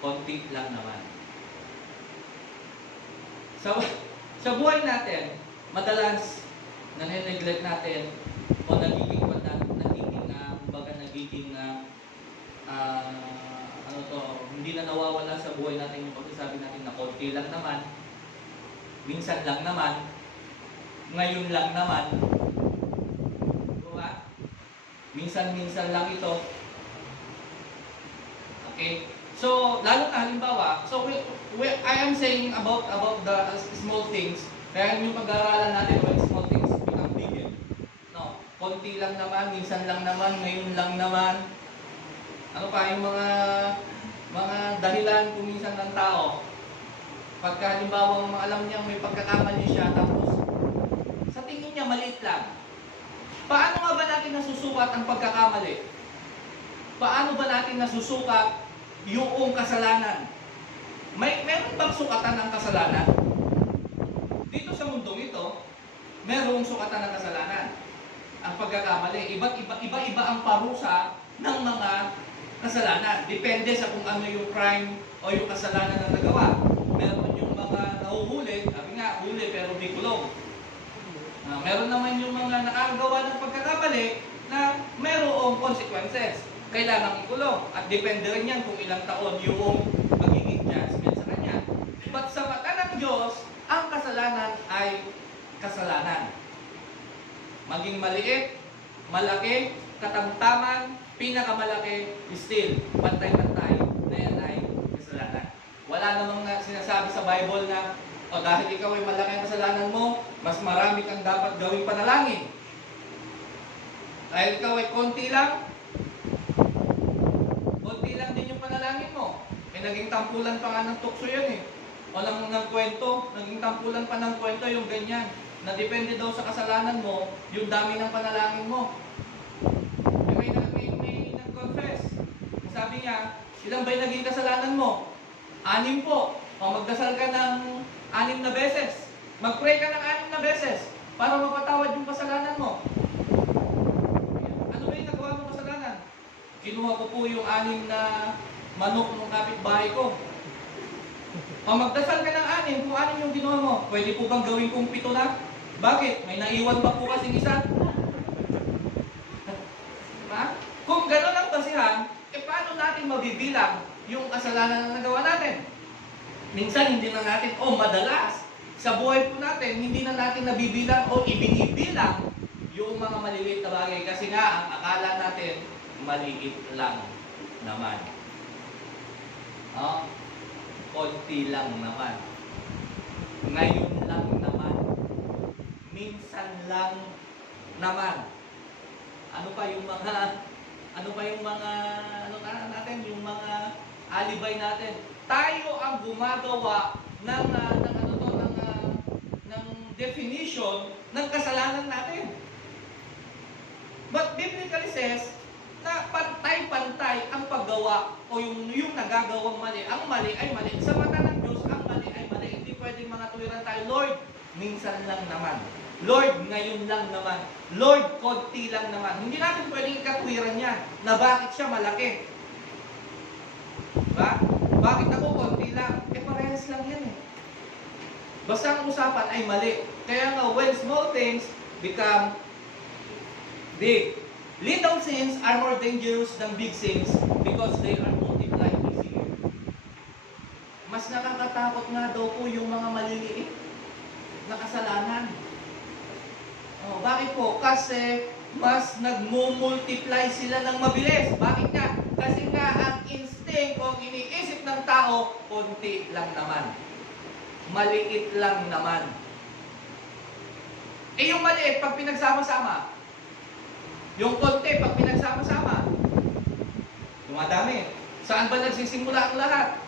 konti lang naman. Sa buhay natin, madalas nane-neglect natin o nagiging hindi na nawawala sa buhay natin yung pagsasabi natin na konti lang naman, minsan lang naman, ngayon lang naman, diba? Minsan-minsan lang ito. Okay? So, lalo na halimbawa, so I am saying about the small things, kaya yung pag-aaralan natin when small things become big. No, konti lang naman, minsan lang naman, ngayon lang naman. Ano pa yung mga dahilan kung minsan ng tao? Pagka halimbawa alam niya may pagkakamali siya, tapos sa tingin niya maliit lang. Paano nga ba natin nasusukat ang pagkakamali? Paano ba natin nasusukat yung kasalanan? Meron bang sukatan ng kasalanan? Dito sa mundong ito, merong sukatan ng kasalanan. Ang pagkakamali, iba-iba ang parusa ng mga kasalanan. Depende sa kung ano yung crime o yung kasalanan na nagawa. Meron yung mga nahuhuli, sabi nga, huli pero di kulong. Meron naman yung mga nakagawa ng pagkakamali na merong consequences. Kailangan ikulong. At depende rin yan kung ilang taon yung magiging judgment sa kanya. But sa mata ng Diyos, ang kasalanan ay kasalanan. Maging maliit, malaki, katamtaman, pinakamalaki, still, pantay-pantay na yan ay kasalanan. Wala namang sinasabi sa Bible na dahil ikaw ay malaki ang kasalanan mo, mas marami kang dapat gawing panalangin. Dahil ikaw ay konti lang din yung panalangin mo. Naging tampulan pa nga ng tukso yan eh. O ng kwento, naging tampulan pa ng kwento yung ganyan. Na depende daw sa kasalanan mo, yung dami ng panalangin mo. May nag-confess. Sabi niya, ilang ba yung naging kasalanan mo? 6 po. O magdasal ka ng 6 na beses. Mag-pray ka ng 6 na beses para mapatawad yung kasalanan mo. Ano ba yung nagawa mong kasalanan? Kinuha ko po yung 6 na manok ng kapitbahay ko. O magdasal ka ng 6, kung 6 yung ginawa mo, pwede po bang gawin kong 7 na? Bakit? May naiwan pa po kasing isa. Kung gano'n ang basihan, paano natin mabibilang yung kasalanan na nagawa natin? Minsan hindi na natin, madalas, sa buhay po natin, hindi na natin nabibilang o ibinibilang yung mga maliliit na bagay. Kasi nga, ang akala natin, maliit lang naman. Konti lang naman. Ngayon lang naman. Minsan lang naman. Ano pa yung mga alibay natin? Tayo ang gumagawa ng definition ng kasalanan natin. But biblically says na pantay-pantay ang paggawa o yung nagagawang mali. Ang mali ay mali. Sa mata ng Diyos, ang mali ay mali. Hindi pwedeng mga tuwiran tayo, Lord, minsan lang naman. Lord, ngayon lang naman. Lord, konti lang naman. Hindi natin pwedeng ikatwiran niya na bakit siya malaki. Diba? Bakit ako konti lang? Parehas lang yan eh. Basta ang usapan ay mali. Kaya nga, when small things become big, little sins are more dangerous than big sins because they are multiplied easily. Mas nakakatakot nga daw po yung mga maliliit na kasalanan. Bakit po? Kasi mas nagmumultiply sila ng mabilis. Bakit nga? Kasi nga ang instinct o iniisip ng tao, konti lang naman. Maliit lang naman. Yung maliit, pag pinagsama-sama, yung konti, pag pinagsama-sama, dumadami. Saan ba nagsisimula ang lahat?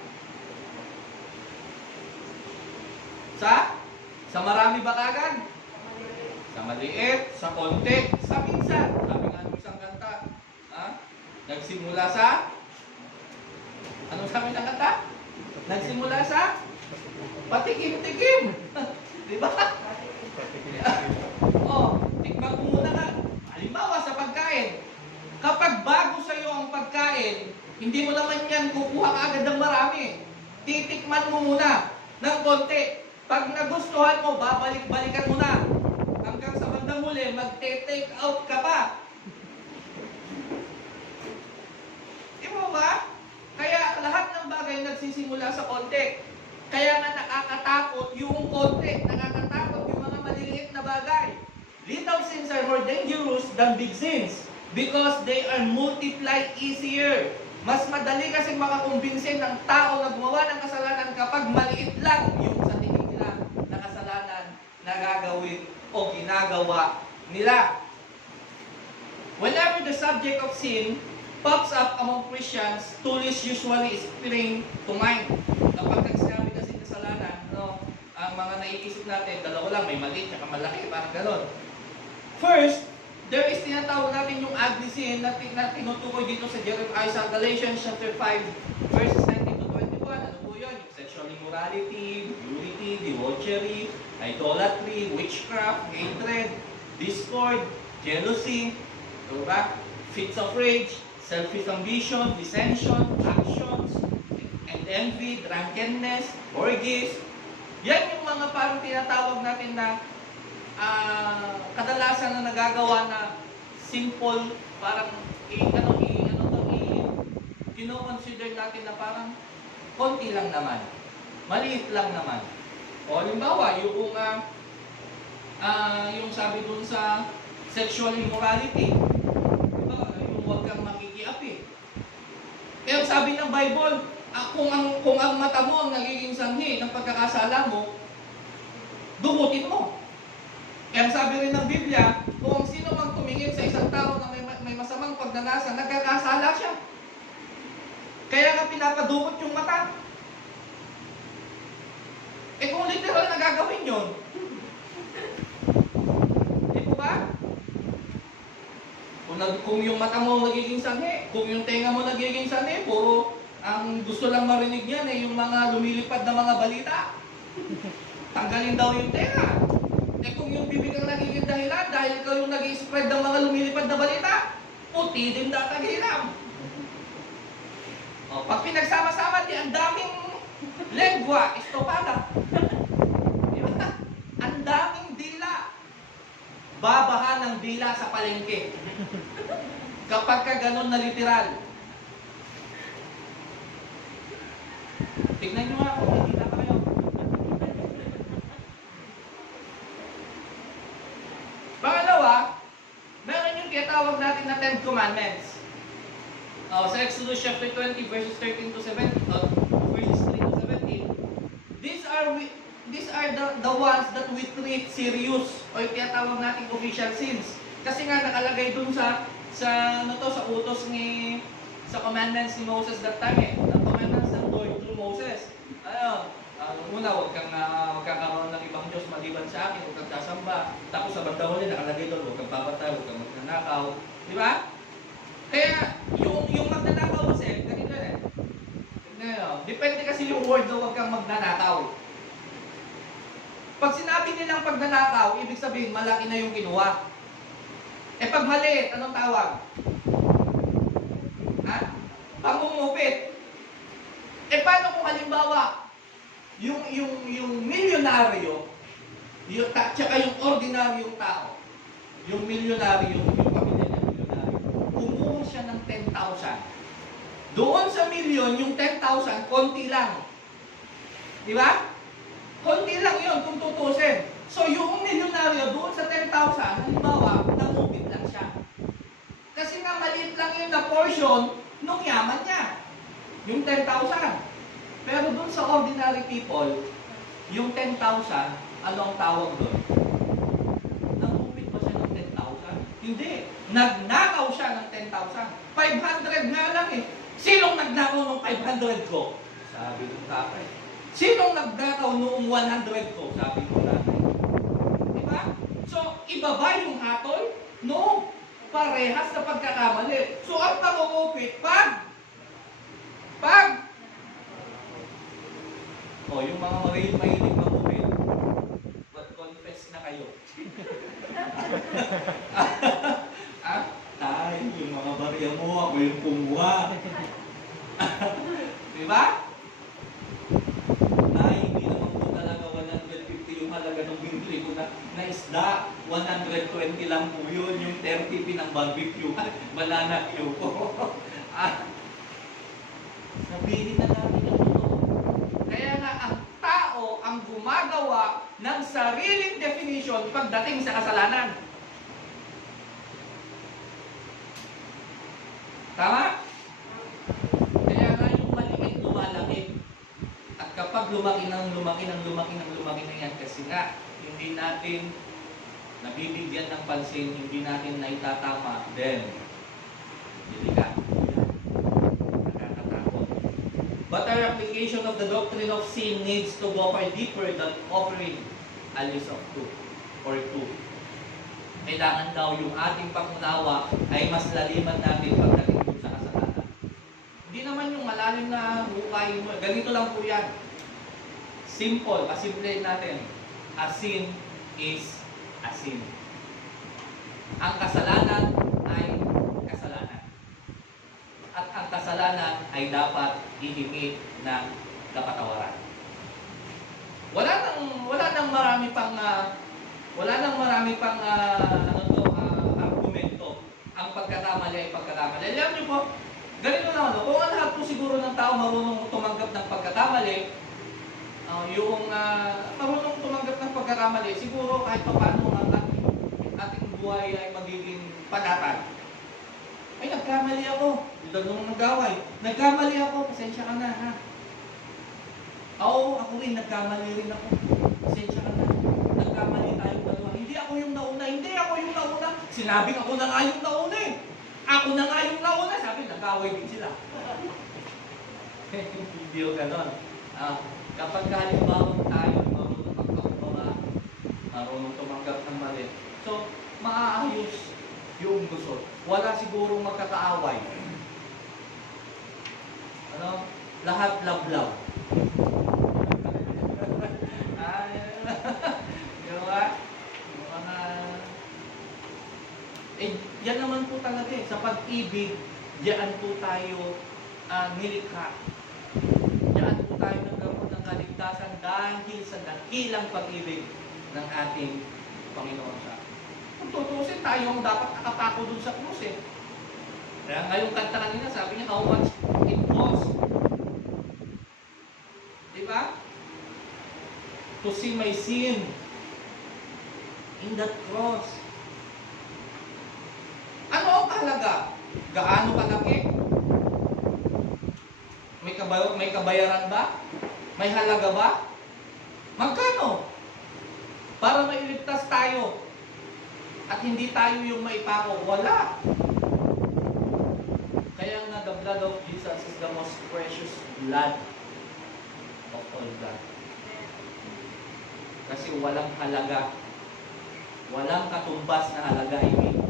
Sa marami ba kagad? Sa maliit, sa konti, sa minsan. Sabi nga ng isang kanta, nagsimula sa, anong sabi ng kanta? Nagsimula sa patikim-tikim. Di ba? Tikman mo muna ka. Halimbawa sa pagkain. Kapag bago sa iyo ang pagkain, Hindi mo naman yan kukuha ka agad ng marami. Titikman mo muna ng konti. Pag nagustuhan mo, babalik-balikan mo na. Hanggang sa bandang huli, magte-take out ka pa. Di mo ba? Kaya lahat ng bagay nagsisimula sa konti. Kaya nga nakakatakot yung konti. Nakakatakot yung mga maliliit na bagay. Little sins are more dangerous than big sins because they are multiplied easier. Mas madali kasing makakumbinsin ng tao na gumawa ng kasalanan kapag maliit lang yung sa tingin nila na kasalanan na gagawin o ginagawa nila. Whenever the subject of sin pops up among Christians, tools usually spring to mind. Kapag sinabi kasi kasalanan, ang mga naiisip natin, dalawa lang, may maliit at malaki, parang gano'n. First, there is tinatawag natin yung ugly sin na tinutukoy dito sa Galatians chapter 5, verses 19 to 21. Ano po yun? Sexual immorality, impurity, debauchery, idolatry, witchcraft, hatred, discord, jealousy, diba? Fits of rage, selfish ambition, dissension, factions, and envy, drunkenness, orgies. Yan yung mga parang tinatawag natin na kadalasan na nagagawa na simple, parang kino-consider natin na parang konti lang naman, maliit lang naman. O halimbawa, yung sabi dun sa sexual immorality, diba? Yung huwag kang makikiapi. Kaya sabi ng Bible, kung ang mata mo ang nagiging sanhi ng pagkakasala mo, dumutin mo. Kaya sabi rin ng Biblia, kung sino mang tumingin sa isang tao na may masamang pagnanasa, nagkakasala siya. Kaya nga pinapadukot yung mata. Kung literal na gagawin yun, di po ba? Kung yung mata mo nagiging sanhi, kung yung tenga mo nagiging sanhi, puro ang gusto lang marinig yan yung mga lumilipad na mga balita. Tanggalin daw yung tenga. Kung yung bibig ang nagiging dahilan dahil ikaw yung nag-i-spread ng mga lumilipad na balita, puti din datagilam. Pag pinagsama-sama, ang daming lengwa, estopada. Diba? Ang daming dila. Babahan ng dila sa palengke. Kapag ka ganun na literal. Tignan nyo nga kung nakita kayo. Pangalawa, meron yung tinatawag natin na 10 Commandments. Sa Exodus chapter 20, verses 13 to 17, verses 3 to 17, these are the ones that we treat serious o yung tinatawag natin official sins. Kasi nga nakalagay dun sa utos sa commandments ni Moses that time the commandments ng Lord through Moses. Una, huwag kang magkakaroon ng ibang Diyos maliban sa akin, huwag kang sasamba. Tapos sa bandang huli, nakalagay doon, huwag kang papatay, huwag kang magnanakaw. Di ba? Kaya, yung magnanakaw kasi, ganito depende kasi yung word na huwag kang magnanakaw. Pag sinabi nilang pagnanakaw, ibig sabihin, malaki na yung kinuha. Pag maliit, anong tawag? Pangungupit. Paano kung halimbawa, yung milyonaryo, tsaka yung ordinaryong tao, yung milyonaryo, yung pamilya niya milyonaryo, kumuha siya ng 10,000. Doon sa milyon, yung 10,000, konti lang. Di ba? Konti lang yun kung tutusin. So yung milyonaryo, doon sa 10,000, halimbawa, nangupit lang siya. Kasi nga maliit lang yun na portion nung yaman niya. Yung 10,000. Pero dun sa ordinary people, yung 10,000, ano ang tawag doon? Nangupit ba siya ng 10,000? Hindi. Nagnakaw siya ng 10,000. 500 nga lang eh. Sinong nagnakaw ng 500 ko? Sabi ng tatay. Sinong nagnakaw noong 100 ko? Sabi ng tatay. Diba? So, iba ba yung hatol? No. Parehas na pagkakamali. So, ang pangungupit, pag yung mga mahilig na movie, but confess na kayo. Tay, yung mga barya mo, ako yung kumuha. Di ba? Ay, hindi naman po talaga 150 yung halaga ng binili ko na isda. 120 lang po yun. Yung 30 pinang barbecue. Banana cue ko. Sabihin na natin yung totoo. Kaya nga ang tao ang gumagawa ng sariling definition pagdating sa kasalanan. Tama? Kaya nga yung maliit lumalaki. At kapag lumaki na yan, kasi nga hindi natin nabibigyan ng pansin, hindi natin naitatama, then hindi ka. Nakakatakot. But our application of the doctrine of sin needs to go far deeper than offering a list of two or two. Kailangan daw yung ating pangunawa ay mas laliman natin pagdating sa kasalanan. Hindi naman yung malalim na hukay mo. Ganito lang po yan. Simple. Pasimple natin. A sin is a sin. Ang kasalanan ay kasalanan. At ang kasalanan ay dapat ihingi ng kapatawaran. Wala nang marami pang argumento. Ang pagkakamali ay pagkakamali. Alam niyo po, ganito lang kung ang lahat po siguro ng tao marunong tumanggap ng pagkakamali, marunong tumanggap ng pagkakamali, siguro kahit paano ang ating buhay ay magiging panatag. Ay, nagkamali ako. Dito nung nag-away. Nagkamali ako. Pasensya ka na, ha? Oo, ako rin. Nagkamali rin ako. Pasensya ka na. Nagkamali tayong dalawa. Hindi ako yung nauna. Sinabing ako na nga yung nauna eh. Ako na nga yung nauna. Sabi, nag-away din sila. Hindi yung ganon. Kapag halimbawa tayo marunong magpakumbaba, marunong tumanggap ng mali, so maaayos yung gusto. Wala sigurong magkakaaway. Lahat love-love. Yan naman po talaga eh. Sa pag-ibig, diyan po tayo nilikha. Diyan po tayo nagkaroon ng kaligtasan dahil sa dakilang pag-ibig ng ating Panginoon sa atin. Kung tutusin, tayo ang dapat nakapako dun sa krus eh. Kaya ngayong kanta kanina, sabi niya, how much it cost. Diba? To see my sin in that cross. Ano ang kahalaga? Gaano kalaki? May kabayaran ba? May halaga ba? Magkano? Para mailigtas tayo at hindi tayo yung maipako. Wala. Kaya nga the blood of Jesus is the most precious blood of all blood. Kasi walang halaga. Walang katumbas na halaga yung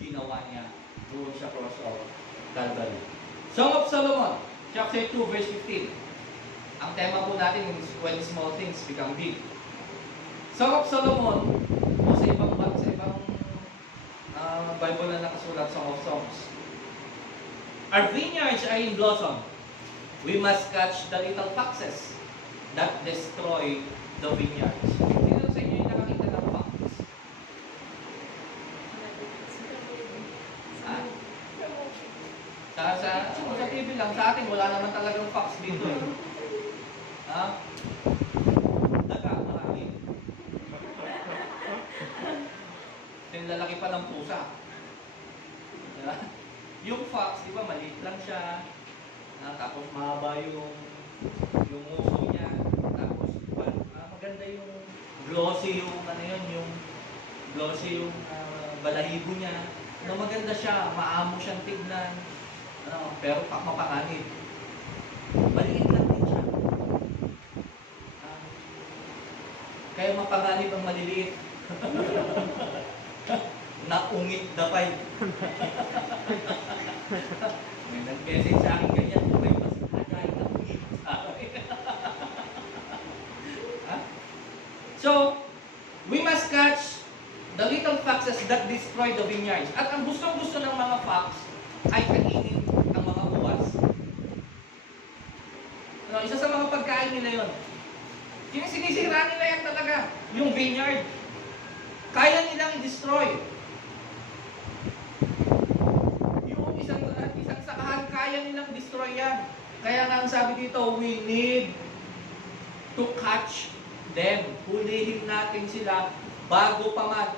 ginawa niya doon sa cross of Calvary. Song of Solomon, chapter 2, verse 15. Ang tema po natin is when small things become big. Song of Solomon, o sa ibang Bible na nakasulat, Song of Songs. Our vineyards are in blossom. We must catch the little foxes that destroy the vineyards. Sino sa inyo yung nakakita ng fox? Sa TV lang, sa atin wala naman talagang fox dito eh. Daga, marami. Yung lalaki pa ng pusa. Diba? Yung fox, di ba, maliit lang siya. Tapos mahaba yung uso niya. Tapos maganda yung glossy yung glossy yung balahibo niya. Maganda siya, maamo siyang tignan. Pero mapanganib. Maliit lang din siya. Kaya mapanganib ang maliliit. Naungit dapay. May nag-message sa akin ganyan. May pasakay, naungit sa akin. So, we must catch the little foxes that destroy the vineyards. At ang gustong-gusto ng mga fox ay kainin ang mga uwas. nila yon. Sinisira nila yan talaga. Yung vineyard. Kaya nilang i-destroy. Yung isang sakahan, kaya nilang destroy yan. Kaya nga ang sabi dito, we need to catch them. Hulihin natin sila bago pa man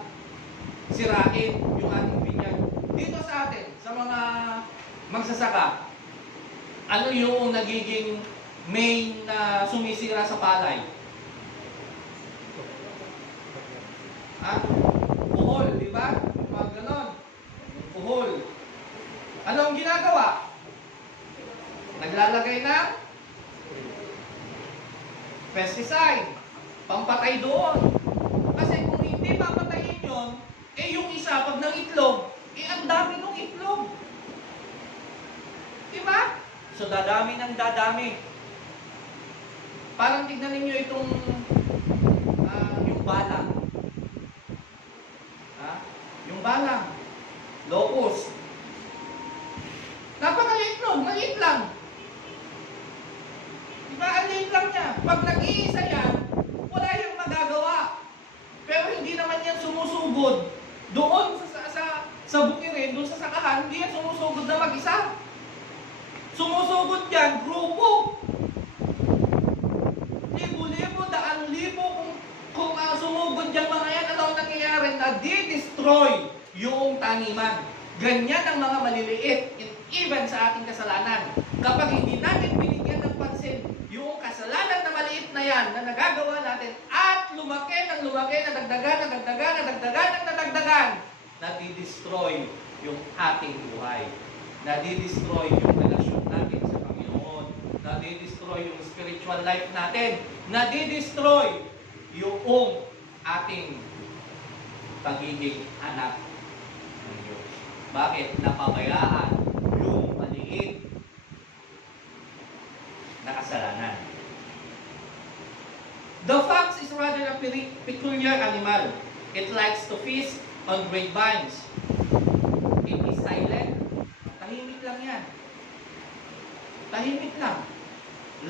sirain yung ating vineyard. Dito sa atin, sa mga magsasaka, ano yung nagiging main na sumisira sa palay? Puhol, di ba? Mga ganon. Puhol. Ano ang ginagawa? Naglalagay ng pesticide. Pampatay doon. Kasi kung hindi papatayin yun, yung isa, pag ng itlog, ang dami ng itlog. Di ba? So, dadami ng dadami. Parang tignan ninyo itong yung balang. Yung balang. Locust. Napakaliit nun. Maliit lang. Diba? Ang liit lang niya. Pag nag-iisa yan, wala yung magagawa. Pero hindi naman yan sumusugod. Doon sa bukirin, doon sa sakahan, hindi yan sumusugod na mag-isa. Sumusugod yan, grupo. Libo-libo, daan-libo, kung sumugod yung mga yan, ano ang nangyayari? Na-destroy yung taniman. Ganyan ang mga maliliit, even sa ating kasalanan. Kapag hindi natin binigyan ng pansin yung kasalanan na maliit na yan na nagagawa natin at lumaki, nadagdagan, nadi-destroy yung ating buhay. Nadi-destroy yung relasyon natin sa Panginoon. Nadi-destroy yung spiritual life natin. Nadi-destroy yung ating pagiging anak ng Diyos. Bakit? Napabayaan yung maliit na kasalanan. The fox is rather a peculiar animal. It likes to feast on grapevines. It is silent. Tahimik lang yan. Tahimik lang.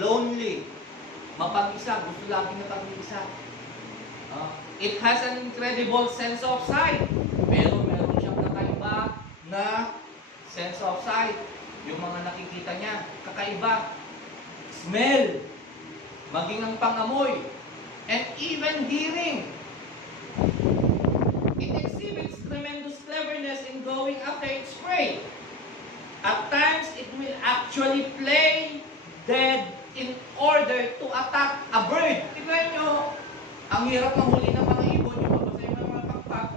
Lonely. Mapag-isa. Gusto lagi na pag-isa. It has an incredible sense of sight. Pero meron siyang kakaiba na sense of sight. Yung mga nakikita niya, kakaiba. Smell. Maging ang pangamoy. And even hearing. It exhibits tremendous cleverness in going after its prey. At times, it will actually play dead in order to attack a bird. Tignan nyo, ang hirap manghuli ng mga ibon, yung mabasa yung mga pakpak.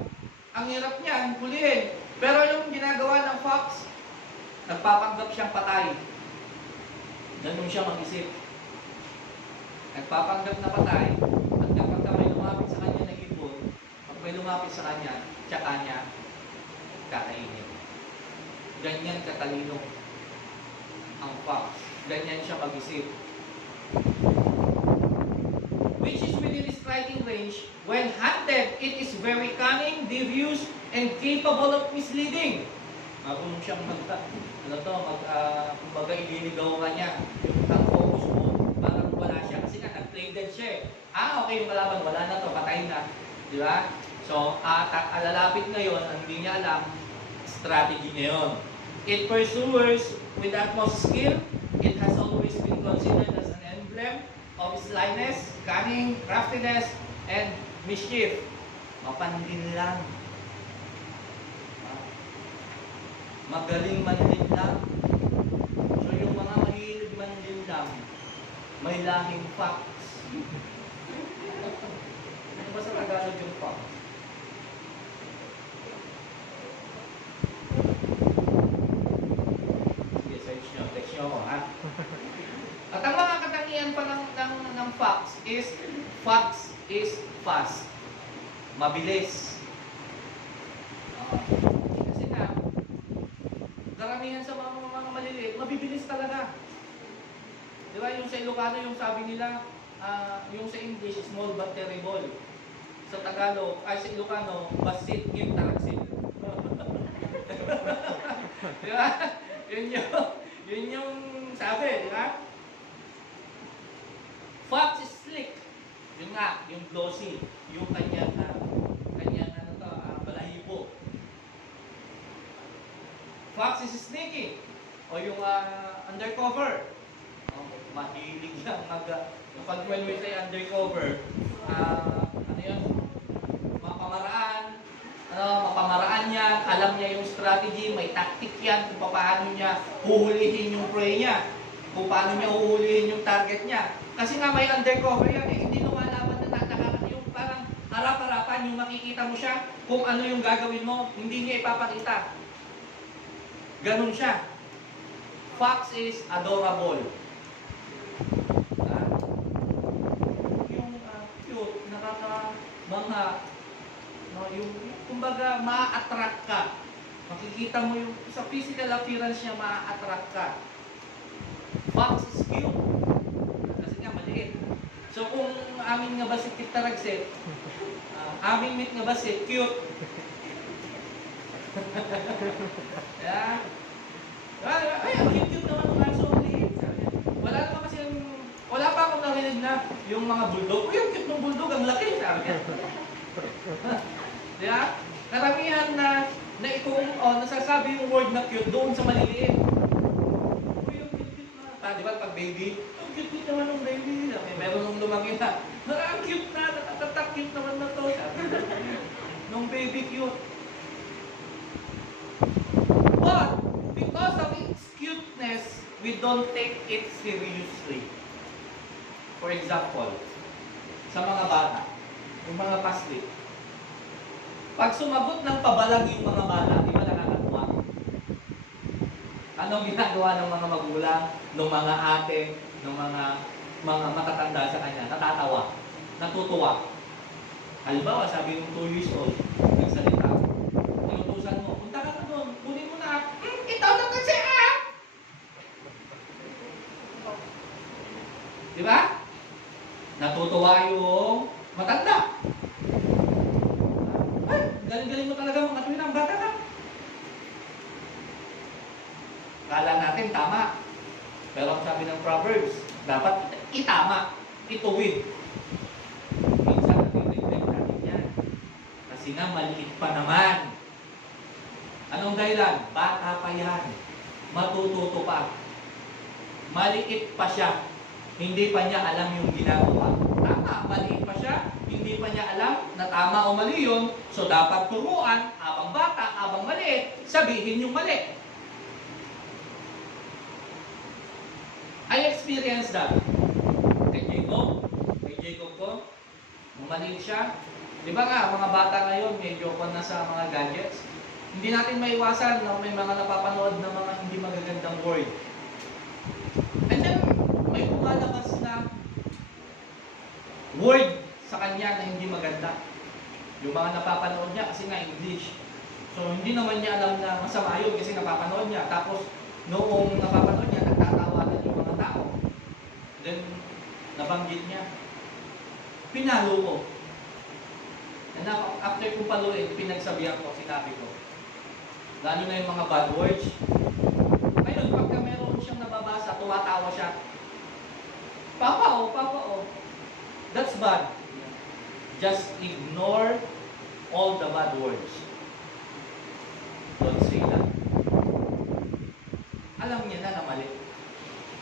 Ang hirap niyan, hulihin. Pero yung ginagawa ng fox, nagpapanggap siyang patay. Ganun siya mag-isip. Nagpapanggap na patay, at kapag may lumapit sa kanya na ibon, pag may lumapit sa kanya, tsaka niya, kakainin. Ganyan katalino ang fox. Ganyan siya mag-isip. Which is within striking range. When hunted, it is very cunning, devious, and capable of misleading. Marunong siyang kumbaga ililigaw ka niya. Ang focus mo, parang wala siya. Kasi nga, nag-play dead siya eh. Okay, yung kalaban, wala na to, patay na. Di ba? So, alalapit ngayon, ang hindi niya alam, strategy niya yun. It pursues with utmost skill. It has always been considered as an emblem of slyness, cunning, craftiness, and mischief. Mapandin lang. Magaling manlin lang. So yung mga mahilig manlin lang, may lahing fox. Ano ba sa Tagalog yung fox? Sige, search nyo. Text nyo ako, ha? At ang mga katangian pa ng fox is fast. Mabilis. Kasi na, karamihan sa mga maliliit, mabibilis talaga. Di ba yung sa Ilocano, yung sabi nila, yung sa English, small but terrible. Sa Tagalog, sa Ilocano, basit yung taraksit. Di ba? Yun yung sabi, di ba? Fox is slick. Yun nga, yung glossy. Yung kanyang balahibo. Fox is sneaky. O yung undercover. Mahilig lang pag when we say undercover, ano yun? Mapamaraan yan, alam niya yung strategy, may tactic yan kung paano niya huhulihin yung prey niya, kung paano niya huhulihin yung target niya. Kasi nga may undercover yan hindi lumalaban na yung parang harap-harapan, yung makikita mo siya kung ano yung gagawin mo, hindi niya ipapakita. Ganun siya. Fox is adorable. Yung cute, nakaka-mangha, no, yung kumbaga ma-attract ka. Makikita mo yung sa physical appearance niya, ma-attract ka. Fox is cute. Kasi nga maliit. So kung amin nga ba si Kitaragset, aming meet nga ba si cute. Yeah. Ay, ang cute naman ng aso. Wala naman kasi wala pa akong narinig na yung mga bulldog. Uy, yung cute ng bulldog, ang laki. Sabi niya. Diba? Karamihan na nasasabi yung word na cute doon sa maliliit. Uy, yung cute na. Di ba, pag baby, ang cute naman ng baby. Meron nung lumaki na. Ang cute na, nakatatak-cute naman na to. Nung baby cute. But, because of its cuteness, we don't take it seriously. For example, sa mga bata, yung mga paslit, pag sumagot ng pabalag yung mga bata, di ba nakakatuwa? Anong ginagawa ng mga magulang, ng mga ate, ng mga matatanda sa kanya? Natatawa, natutuwa. Halimbawa, sabi ng 2 years old, nagsalita, inutusan mo, punta ka na doon, kunin mo na, ikaw lang kasi di ba? Natutuwa yung matanda. Ay, galing-galing mo talaga mga tuwin ang bata ka. Kala natin tama. Pero ang sabi ng Proverbs, dapat itama, ituwid. Minsan natin natin yan. Kasi nga maliit pa naman. Anong dahilan? Bata pa yan. Matututo pa. Maliit pa siya. Hindi pa niya alam yung ginagawa. Tama, maliit pa siya. Hindi pa niya alam na tama o mali yun. So dapat turuan, habang bata, habang maliit, sabihin yung mali. I experienced that. Kay Jacob ko, nung maliit siya. Di ba nga, mga bata ngayon, medyo kon na sa mga gadgets. Hindi natin maiwasan na may mga napapanood na mga hindi magagandang word. And then, may lumalabas na word sa kanya na hindi maganda. Yung mga napapanood niya kasi nga English. So, hindi naman niya alam na masama yun kasi napapanood niya. Tapos, noong napapanood niya, nagtatawanan yung mga tao. Then, nabanggit niya. Pinalo ko. And after kong paluin, pinagsabihan ko, sinabi ko. Lalo na yung mga bad words. Ngayon, pagka meron siyang nababasa, tumatawa siya. Papa, oh. That's bad. Just ignore all the bad words. Don't say that. Alam niya na mali.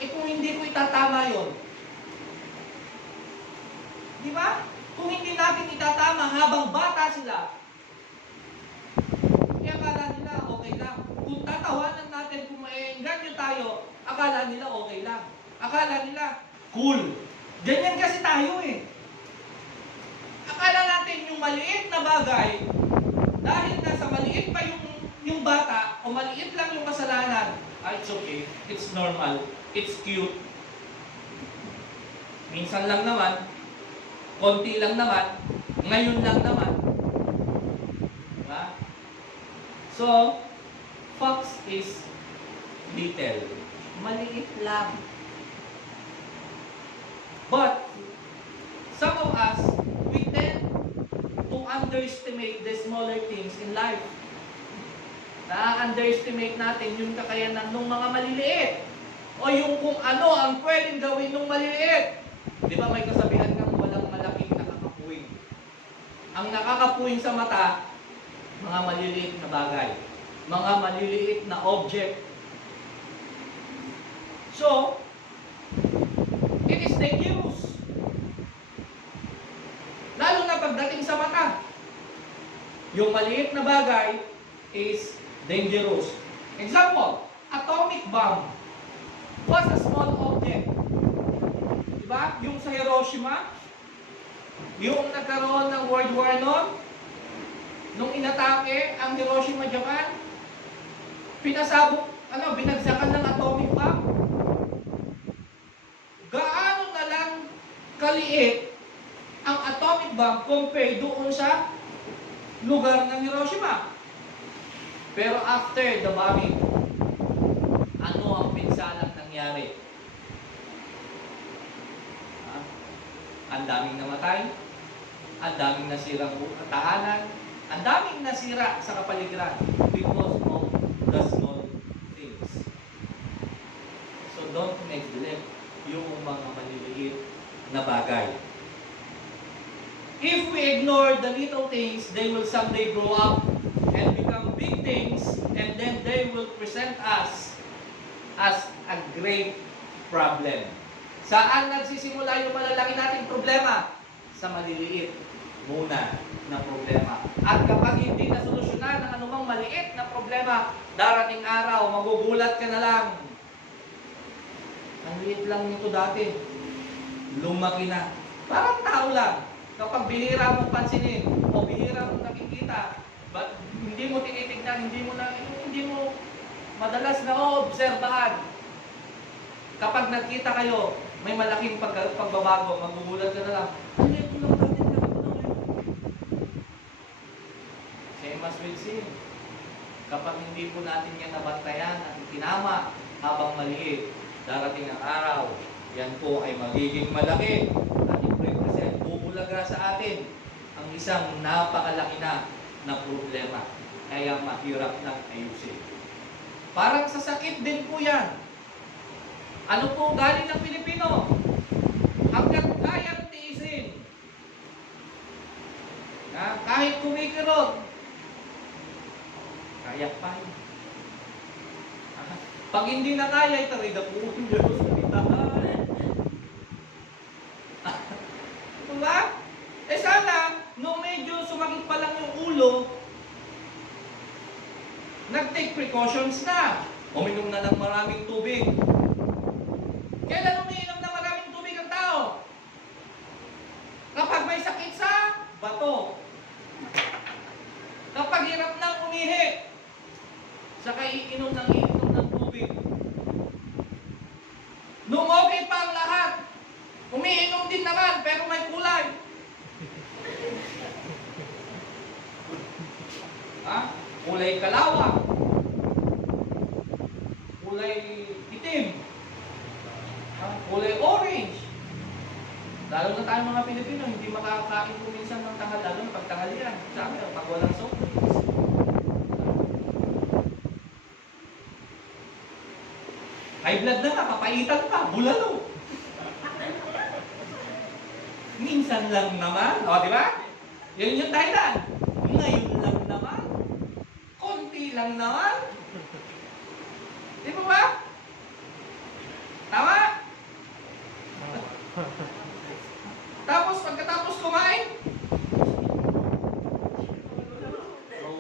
Kung hindi ko itatama yun, di ba? Kung hindi natin itatama habang bata sila, akala nila okay lang. Kung tatawanan natin, kung maengganyo tayo, akala nila okay lang. Akala nila, cool. Ganyan kasi tayo eh. Akala natin yung maliit na bagay, dahil nasa maliit pa yung bata, o maliit lang yung kasalanan, it's okay, it's normal, it's cute. Minsan lang naman, konti lang naman, ngayon lang naman. Diba? So, fox is little. Maliit lang. But, some of us, we tend to underestimate the smaller things in life. Na-underestimate natin yung kakayanan ng mga maliliit. O yung kung ano ang pwedeng gawin ng maliliit. Di ba may kasabihan kang walang malaking nakakapuwing? Ang nakakapuwing sa mata, mga maliliit na bagay, mga maliliit na object. So, it is dangerous. Lalo na pagdating sa mata. Yung maliit na bagay is dangerous. Example, atomic bomb was a small object. Diba? Yung sa Hiroshima, yung nagkaroon ng World War noon, nung inatake ang Hiroshima, Japan, pinasabog, binagsakan ng atomic bomb. Gaano na lang kaliit ang atomic bomb compared doon sa lugar ng Hiroshima. Pero after the bombing, ano ang pinsalang nangyari? Ang daming namatay, ang daming nasirang tahanan, ang daming nasira sa kapaligiran because of the small things. So don't neglect yung mga maliliit na bagay. If we ignore the little things, they will someday grow up and become big things, and then they will present us as a great problem. Saan nagsisimula yung malalaki nating problema? Sa maliliit muna na problema. At kapag hindi na solusyonan ng anumang maliit na problema, darating araw, magugulat ka na lang. Ang liit lang nito dati. Lumaki na. Parang tao lang. Kapag bihira mong pansinin o bihira mong nakikita, but hindi mo tinitignan, hindi mo madalas na obserbahan. Kapag nagkita kayo, may malaking pagbabago, magugulat ka na lang. Ang liit lang natin na ito na ngayon. Same as with sin. Kapag hindi po natin yan nabantayan at tinama habang maliit, darating ang araw, yan po ay magiging malaki. At i-represent, bubulaga sa atin ang isang napakalaki na problema. Kaya mahirap nang ayusin. Parang sa sakit din po yan. Ano po galing ng Pilipino? Hanggang kayang tiisin. Kahit kumikirot, kaya pa yun. Pag hindi na kaya, itaray na po yung Diyos sa bitahan. Diba? Sana, nung medyo sumakit pa lang yung ulo, nag-take precautions na. Uminom na ng maraming tubig. Kailan umiinom ng maraming tubig ang tao? Kapag may sakit sa bato. Kapag hirap nang umihi, saka iinom ng tubig. Nung okay pa ang lahat, umiinom din naman, pero may kulay. Kulay kalawang. Kulay itim. Kulay orange. Lalo na tayo mga Pilipino, hindi makakain po minsan ng tanghal, lalo na pagtanghalian. Sa amin, pag walang soft drinks. High blood na nga, papaitan pa, bulalo. Minsan lang naman, di ba? Yun yung dahilan. Ngayon lang naman. Konti lang naman. Di ba ba? Tama? Tapos, pagkatapos kumain,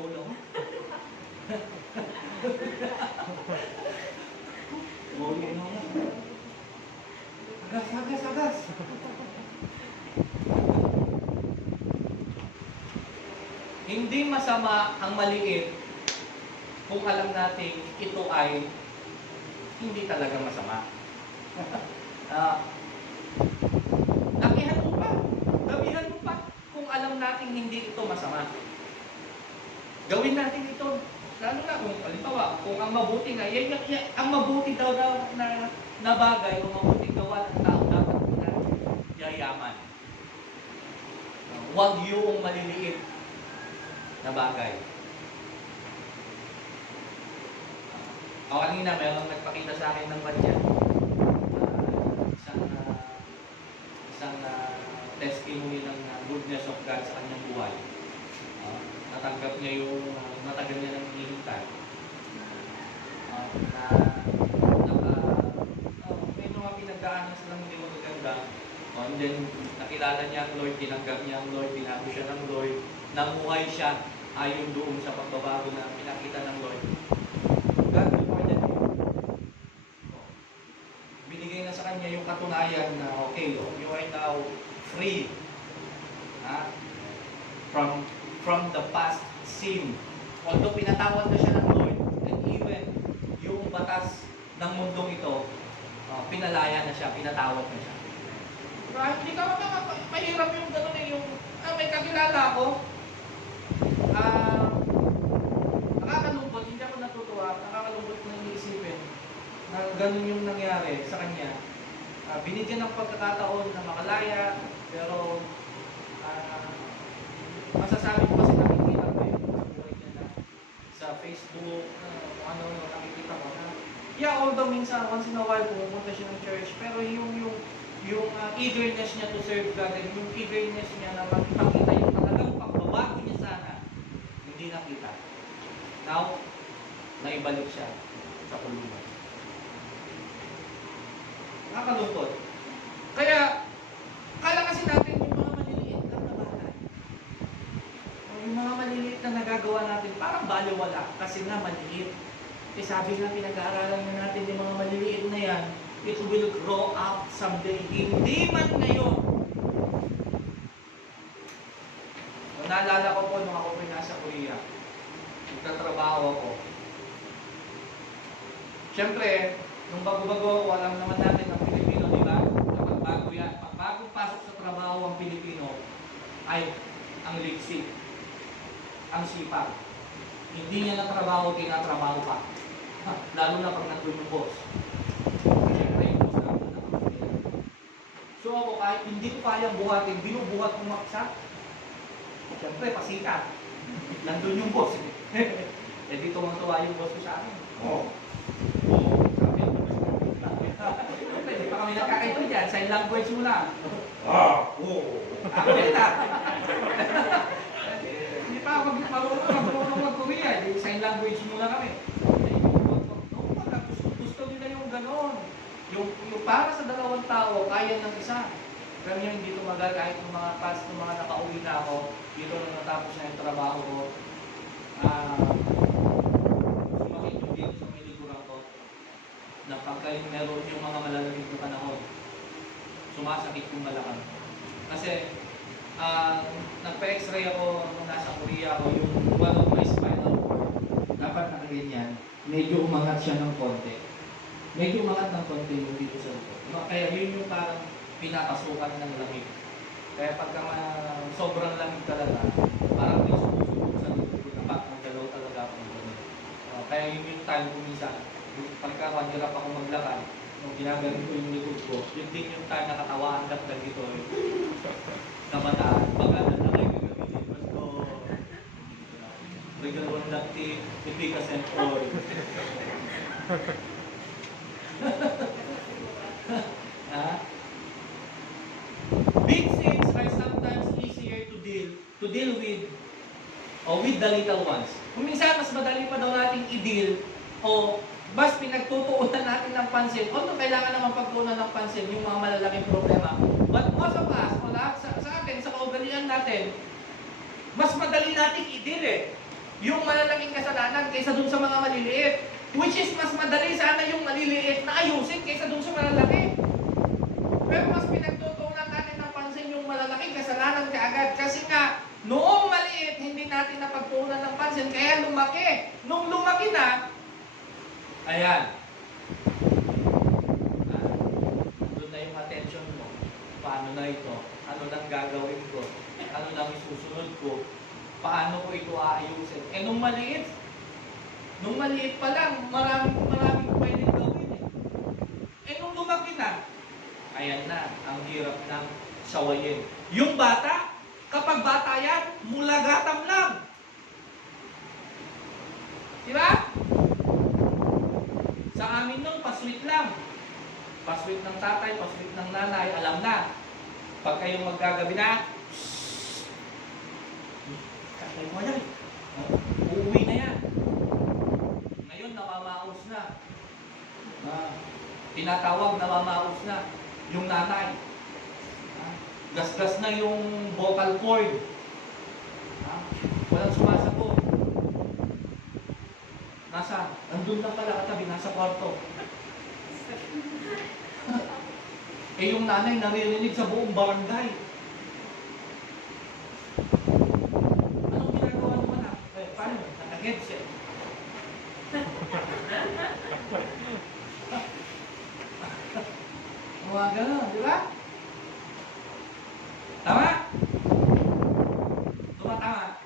no. Agas. Hindi masama ang maliit kung alam natin ito ay hindi talaga masama. Damihan mo pa kung alam natin hindi ito masama. Gawin natin ito. Lalo na kung halimbawa, kung ang mabuti nga, ang mabuti daw na bagay o mabuting gawa ng tao dapat yayaman. Huwag yung maliliit na bagay. Kanina mayroong nagpakita sa akin ng badya. sana silang hindi magaganda. And then, nakilala niya ang Lord, tinanggap niya ang Lord, binago siya ng Lord, namuhay siya ayon doon sa pagbabago na pinakita ng Lord. God rewarded him. Binigay na sa kanya yung katunayan na, okay, you are now free from the past sin. Although pinatawad na siya ng Lord, and even yung batas ng mundong ito, pinalaya na siya, pinatawad na siya. Hindi ka mahirap yung gano'n yung may kakilala ako. Nakakalungkot, hindi ako natutuwa, nakakalungkot na iniisipin na gano'n yung nangyari sa kanya. Binigyan ng pagkakataon na makalaya, pero masasabi ko kasi nakikita ko yung buhay niya na sa Facebook, kung ano nakikita ko na, yeah, although minsan, once in a while, pumunta siya ng church, pero yung eagerness niya to serve God, and yung eagerness niya na makita yung talagang pagbabago niya sana, hindi nakita. Now, naibalik siya sa kulungan. Nakakalungkot. Kaya, kala kasi natin yung mga maliliit lang na bagay. Yung mga maliliit na nagagawa natin, parang baliwala kasi nga maliit. Eh sabi nga pinag-aaralan na natin yung mga maliliit na yan, it will grow up someday. Hindi man ngayon. So, naalala ko po nung ako po nasa Korea, nagtatrabaho ako. Siyempre, nung bago-bago ako, alam naman natin ang Pilipino, di ba? Pag bago pasok sa trabaho ang Pilipino, ay ang ligsik, ang sipag. Hindi niya na trabaho, tinatrabaho pa. Lalo na pag nandun yung boss. Siyempre, yung boss na nakapagpila. So ako, kahit hindi ko kayang buhatin, binubuhat kong maksa. Siyempre, pasikat. Nandun yung boss. Eh di tuwang-tuwa yung boss ko sa akin. Oo. Sabi yung boss ko. Hindi pa kami nakakaito dyan. Sign language mo lang. Oo. Hindi pa ako marunong mag-Korea. Sign language mo lang kami. Gusto nila yung gano'n. Yung para sa dalawang tao, kaya ng isa. Pero yun, hindi tumagal kahit ng mga past, ng mga nakauwi na ako, dito na natapos na yung trabaho ko. Sumakit yung dito sa may likuran ko, na pagka meron yung mga malalamig na panahon, sumasakit yung balakang. Kasi, nagpa-x-ray ako nung nasa Korea ako, yung one of my spinal cord, dapat nakaganyan, medyo umangat siya ng konti. Medyo umangat ng konti yung dito sa likod. Kaya yun yung parang pinapasukan ng lamig. Kaya pagka sobrang lamig talaga, parang may sumusubok sa likod ko, napakagalaw talaga ako ng lamig. Kaya yun yung time ko minsan, pagka hirap ako maglakad, nung ginagaling ko yung likod ko, yun din yung time nakatawa ang dagdag dito. Namataan, baka na kayo gagamitin. Basto, regalawan lang tipikas and all. Big things are sometimes easier to deal with with the little ones. Kung minsan mas madali pa daw nating i-deal o mas pinagtutuunan natin ng pansin, although kailangan naman pagtuunan ng pansin yung mga malalaking problema. But most of us, o lahat sa atin, sa kaugalian natin, mas madali nating i-deal yung malalaking kasalanan kaysa dun sa mga maliliit. Which is mas madali sana yung maliliit na ayusin kaysa dun sa malalaki. Pero mas pinagtutuunan natin ng pansin yung malalaking kasalanan kaagad. Kasi nga, noong maliit, hindi natin napagtuunan ng pansin, kaya lumaki. Nung lumaki na, ayan. Doon na yung attention mo. Paano na ito? Ano nang gagawin ko? Ano nang isusunod ko? Paano ko ito aayusin? Eh nung maliit pa lang, maraming pwedeng gawin eh. Nung lumaki na, ayan na, ang hirap ng sawayin. Yung bata, kapag bata yan, mulagatam lang. Diba? Sa amin nun, pasweet lang. Pasweet ng tatay, pasweet ng nanay, alam na. Pag kayong maggagabi na, kakay mo yan. Uuwi na yan. Ngayon, namamaos na. Tinatawag, namamaos na. yung nanay. Gasgas na yung vocal cord. Walang sumasagot. Andun lang pala katabi, nasa kwarto. Yung nanay naririnig sa buong barangay. Anong ginagawa mo na? Paano? Naka-headset. Mga gano'n, di ba? Tama? Tumatama.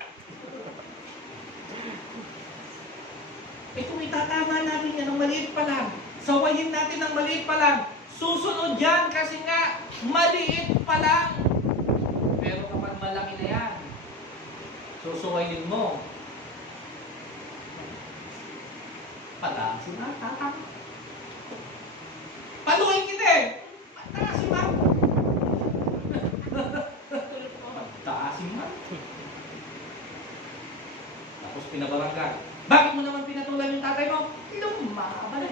Kung itatama natin yan ng maliit pa lang, sawayin natin ng maliit pa lang, susunod yan kasi nga, maliit pa lang. Pero kapag malaki na yan, susuwayin mo. Patasin na, tatak. Paluin kita eh! Patasin mo! Patasin mo! Tapos pinabarangay. Bakit mo naman pinatulan yung tatay mo? Lumabal.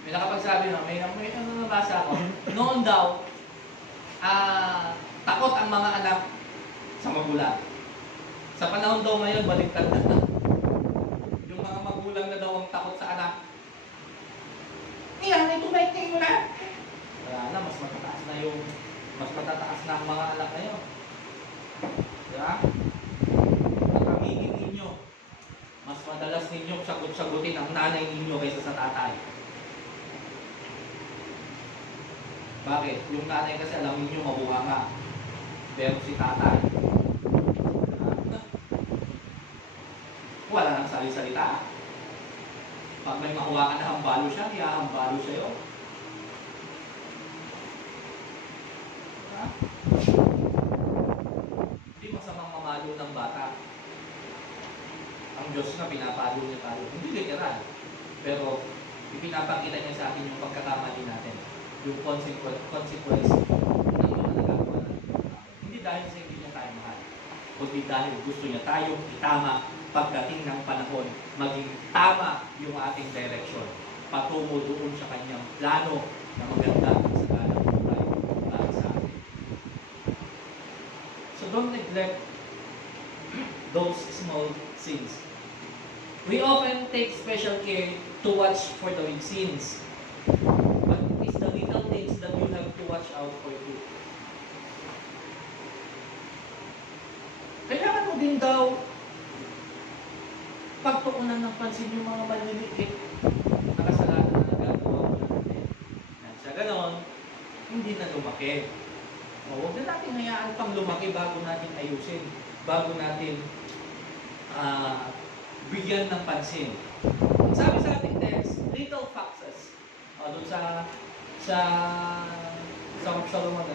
May nakapagsabi na, may ano nabasa ako. Noon daw, takot ang mga anak sa magulang. Sa panahon daw ngayon, baliktad na. Yung mga magulang na daw ang takot sa anak. Iyan, tumaiting mo na. Wala na, mas matataas na ang mga anak ngayon. Diba? Ang aminin ninyo, mas madalas ninyo sagot-sagutin ang nanay ninyo kaysa sa tatay. Bakit? Yung nanay kasi alam ninyo mabuhanga. Pero si tatay, wala nang sali-salita. Pag may makuha ka na hambalo siya, ihahambalo sa'yo. Hindi masamang mamalo ng bata. Ang Diyos na pinapalo niya tayo. Hindi literal. Pero ipinapakita niya sa atin yung pagkakamali natin. Yung consequence ng mga nagagawa natin. Hindi dahil sa hindi niya tayo mahal. Kundi dahil gusto niya tayong itama pagdating ng panahon, maging tama yung ating direction. Patungo doon sa kanyang plano na maganda sa ganang buhay para sa atin. So don't neglect those small sins. We often take special care to watch for the big sins. But it's the little things that you have to watch out for too. Kailangan mo din daw pagtuunan ng pansin yung mga maliliit na kasalanan na nagagawa mo natin. At sa ganon, hindi na lumaki. Huwag na natin hayaan pang lumaki bago natin ayusin, bago natin bigyan ng pansin. Sabi sa ating text, little foxes. Doon sa Solomon,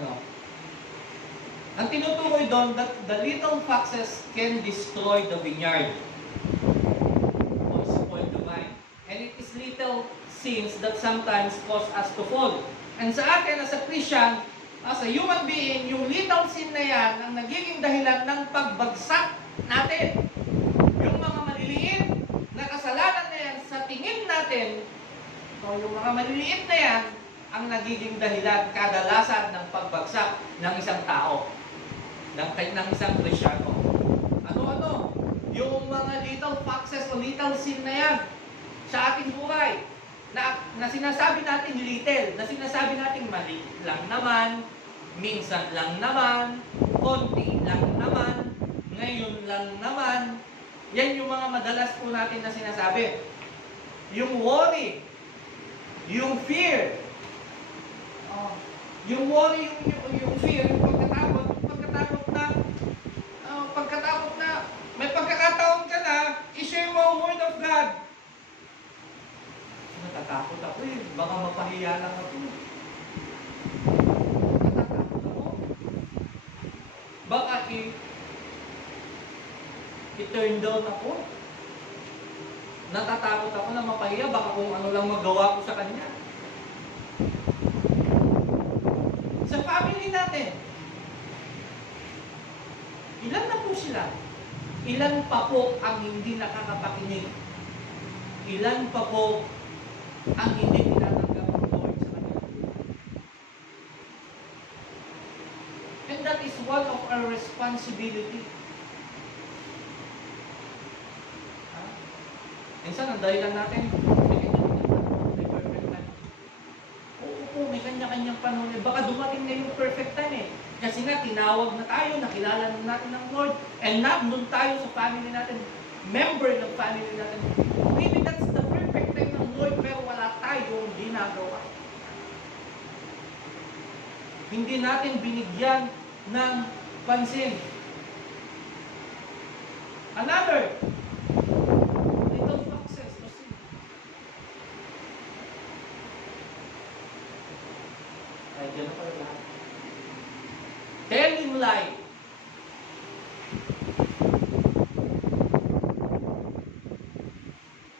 ang tinutukoy doon that the little foxes can destroy the vineyard. And it is little sins that sometimes cause us to fall. And sa atin, as a Christian, as a human being, yung little sin na yan ang nagiging dahilan ng pagbagsak natin. Yung mga maliliit na kasalanan na yan sa tingin natin, o yung mga maliliit na yan, ang nagiging dahilan kadalasan ng pagbagsak ng isang tao, ng isang Kristyano. Ano? Yung mga little foxes o little sin na yan, sa ating buhay, na sinasabi natin little, na sinasabi natin mali lang naman, minsan lang naman, konti lang naman, ngayon lang naman, yan yung mga madalas po natin na sinasabi. Yung worry, yung fear, yung worry, yung fear, yung pagkatakot na, may pagkakataon ka na, i-share mo ang word of God. Natatakot ako baka mapahiya lang ako. Natatakot ako. Baka i-turn down ako. Natatakot ako na mapahiya, baka kung ano lang magawa ko sa kanya. Sa family natin, ilan na po sila? Ilan pa po ang hindi nakakapakinig ilan pa po ang hindi tinatanggap ng Lord sa kanyang buhay. And that is one of our responsibility. Minsan, ang dahilan natin, may perfect time. Oo po, may kanya-kanyang panahon. Baka dumating na yung perfect time eh. Kasi nga, tinawag na tayo, nakilala na natin ng Lord, and nandun tayo sa family natin, member ng family natin. Maybe that's the perfect time ng Lord, pero wala tayong ginagawa. Hindi natin binigyan ng pansin. Another little success to see. Ay, dyan na pala lahat. Telling lie.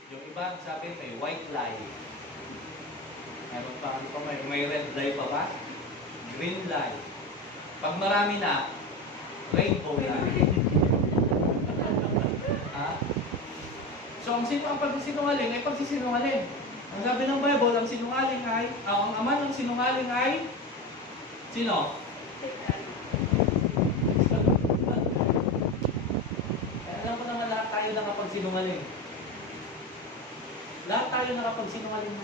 Yung iba, sabi may white lie. Mayroon pa, ano pa, may red lie pa ba? Green lie. Pag marami na, rainbow lie. Ha? So, ang pagsisinungaling ay pagsisinungaling. Ang sabi ng Bible, ang sinungaling ay, ang ama ng sinungaling ay, sino? Alam ko naman lahat tayo nakapagsinungaling. Lahat tayo nakapagsinungaling,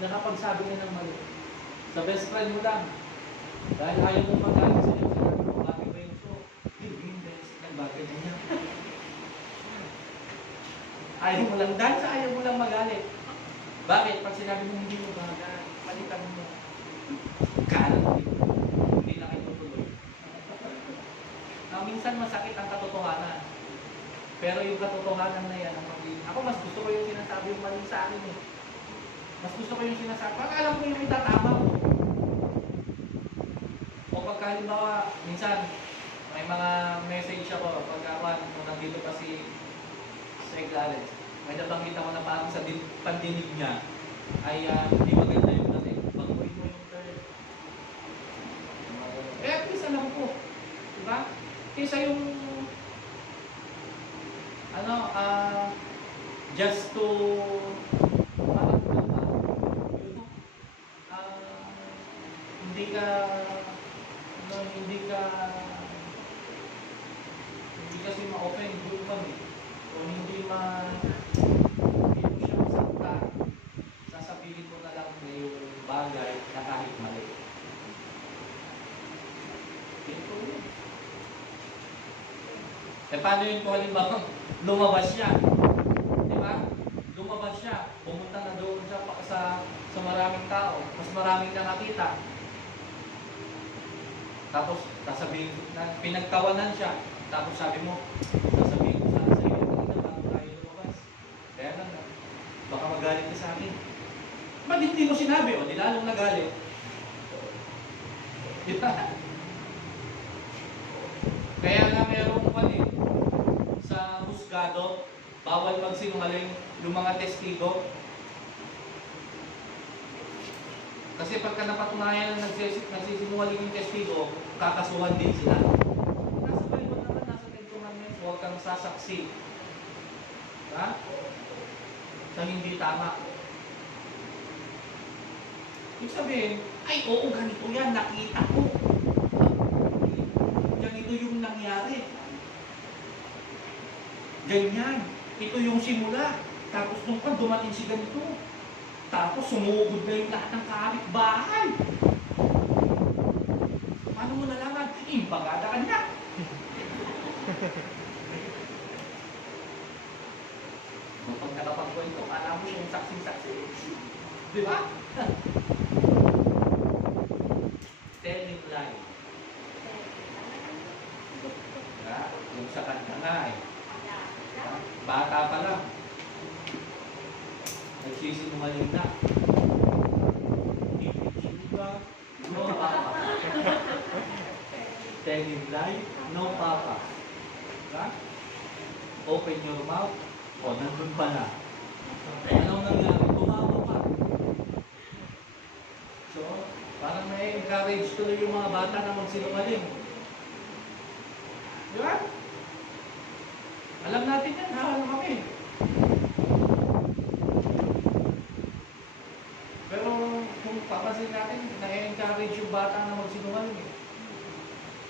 nakapagsabi na ng mali. Sa best friend mo lang. Dahil ayaw mo magalit sa iyo, sinabi mo, bakit ba yung so? Hindi, best friend, bakit na niya? Ayaw mo lang, dahil sa ayaw mo lang magalit. Bakit? Pag sinabi mo hindi mo magalit, palitan mo. Kalat dito. Hindi na kayo tutuloy. Minsan masakit ang katotohanan. Pero yung katotohanan na yan, ako mas gusto ko yung sinasabi yung mali sa akin eh. Mas gusto ko yung sinasabi. Pag alam ko yung itatama ko. O pagka halimbawa, minsan, may mga message ako pagkawan kung nandito pa si Iglales. May nabanggit ako na parang sa pandinig niya ay hindi maganda yung natin. Bagoy mo yung third. Eh, at least alam ko. Diba? Kaysa yung just to hindi kasi ma-open yung kami o hindi mo siya masakta, sasabihin mo na lang na yung bagay na kahit mali. Ito yun. Eh paano yun kung halimbawa lumabas siya? Di ba? Lumabas siya, pumunta na doon siya sa maraming tao, mas maraming nakakita. Tapos sasabihin na pinagtawanan siya. Tapos sabi mo, sasabihin ko sana sa iyo, kanina bago tayo lumabas. Kaya lang na, baka magalit ka sa akin. Ba't hindi mo sinabi? O, nilalong nagalit. Di ba? Kaya nga merong sa husgado, bawal magsinungaling yung mga testigo. Kasi pagka napatunayan na nagsisinungaling yung testigo, kakasuhan din sila. Nasa Bible naman, nasa Ten Commandments, huwag kang sasaksi. Ha? Sa hindi tama. Ibig sabihin, ay oo, ganito yan, nakita ko. Ganito yung nangyari. Ganyan. Ito yung simula. Tapos nung pa dumating si ganito. Tapos sumugod na yung lahat ng kapitbahay. Paano mo nalaman? Imbagada ka na. Kapag nakapagkwento, alam mo yung saksing-saksi. Di ba? Telling lie. Yung sa kanya nga eh. Bata pa lang. Nagsisinungaling na. No papa. Telling lie, no papa. Diba? Open your mouth. O, nandun pa na. Anong nangyari? Tumawa pa. So, parang may encourage tuloy yung mga bata na magsinungaling. Diba? Alam natin yan, ano kami.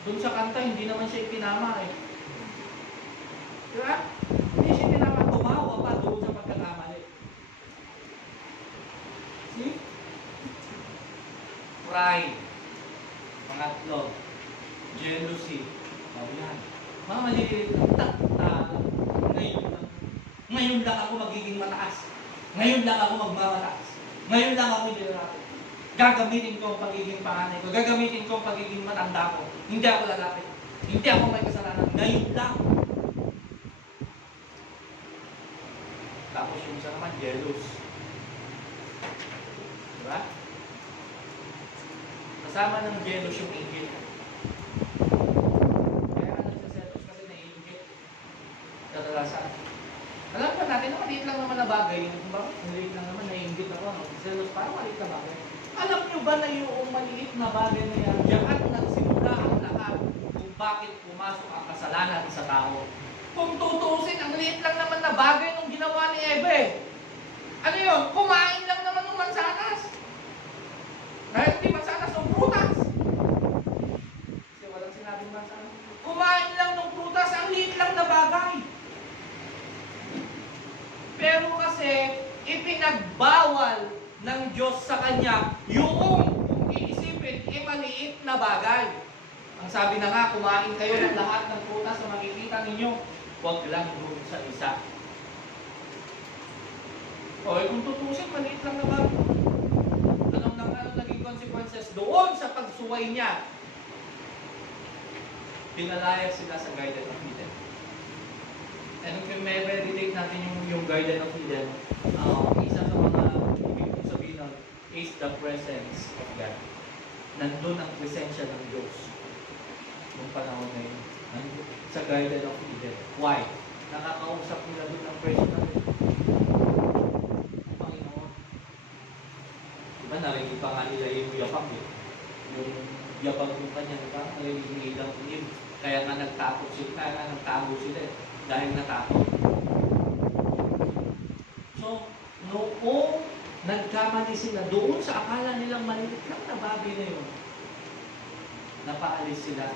Doon sa kanta, hindi naman siya ipinama eh. Diba? Hindi siya ipinama. Tumawa pa doon sa pagkakamali. See? Pride. Pangatlo. Jealousy. O yan. Mga maliliit lang. Ngayon lang ako magiging mataas. Ngayon lang ako magmamataas. Ngayon lang ako dilarato. Gagamitin ko ang pagiging panganay ko. Gagamitin ko ang pagiging matanda ko. Hindi ako lalapit. Hindi ako may kasalanan. Ngayon lang. Tapos yung isa naman, jealous. Diba? Kasama ng jealous yung inggit. Kaya ka nagsaselos kasi naiinggit. Kadalasan. Alam pa natin na maliit lang naman na bagay. Bakit? Maliit lang naman, naiinggit ako. No? Selos, parang maliit na bagay. Alam nyo ba na yung maliit na bagay na yan, diyan nagsimula ang lahat kung bakit pumasok ang kasalanan sa tao. Kung tutuusin, ang liit lang naman na bagay nung ginawa ni Eve. Ano yun? Kumain lang naman ng mansanas. Kahit hindi mansanas ng prutas. Kasi walang sinabing mansanas. Kumain lang ng prutas, ang liit lang na bagay. Pero kasi, ipinagbawal ng Diyos sa kanya yung kung iisipin, maliit na bagay. Ang sabi na nga, kumain kayo ng lahat ng prutas na makikita ninyo. Huwag lang doon sa isa. O, kung tutusin, maliit lang na bagay. Anong naging consequences doon sa pagsuway niya? Pinalayas sila sa Garden of Eden. And kung may relate natin yung Garden of Eden, isa sa mga ibig kong sabihin nun is the presence of God. Nandun ang presensya ng Diyos noong panahon na yun. Sa Garden of Eden. Why? Nakakausap nila doon ng personal. Ang Panginoon. Diba narinig pa nga nila yung yapang eh. Yung yapang yung kanya, diba? Narinig nila yung kaya nga nagtago sila eh. Dahil natakot. So, noong nagkamali sila doon sa akala nilang maliit lang na bagay na yun, napaalis sila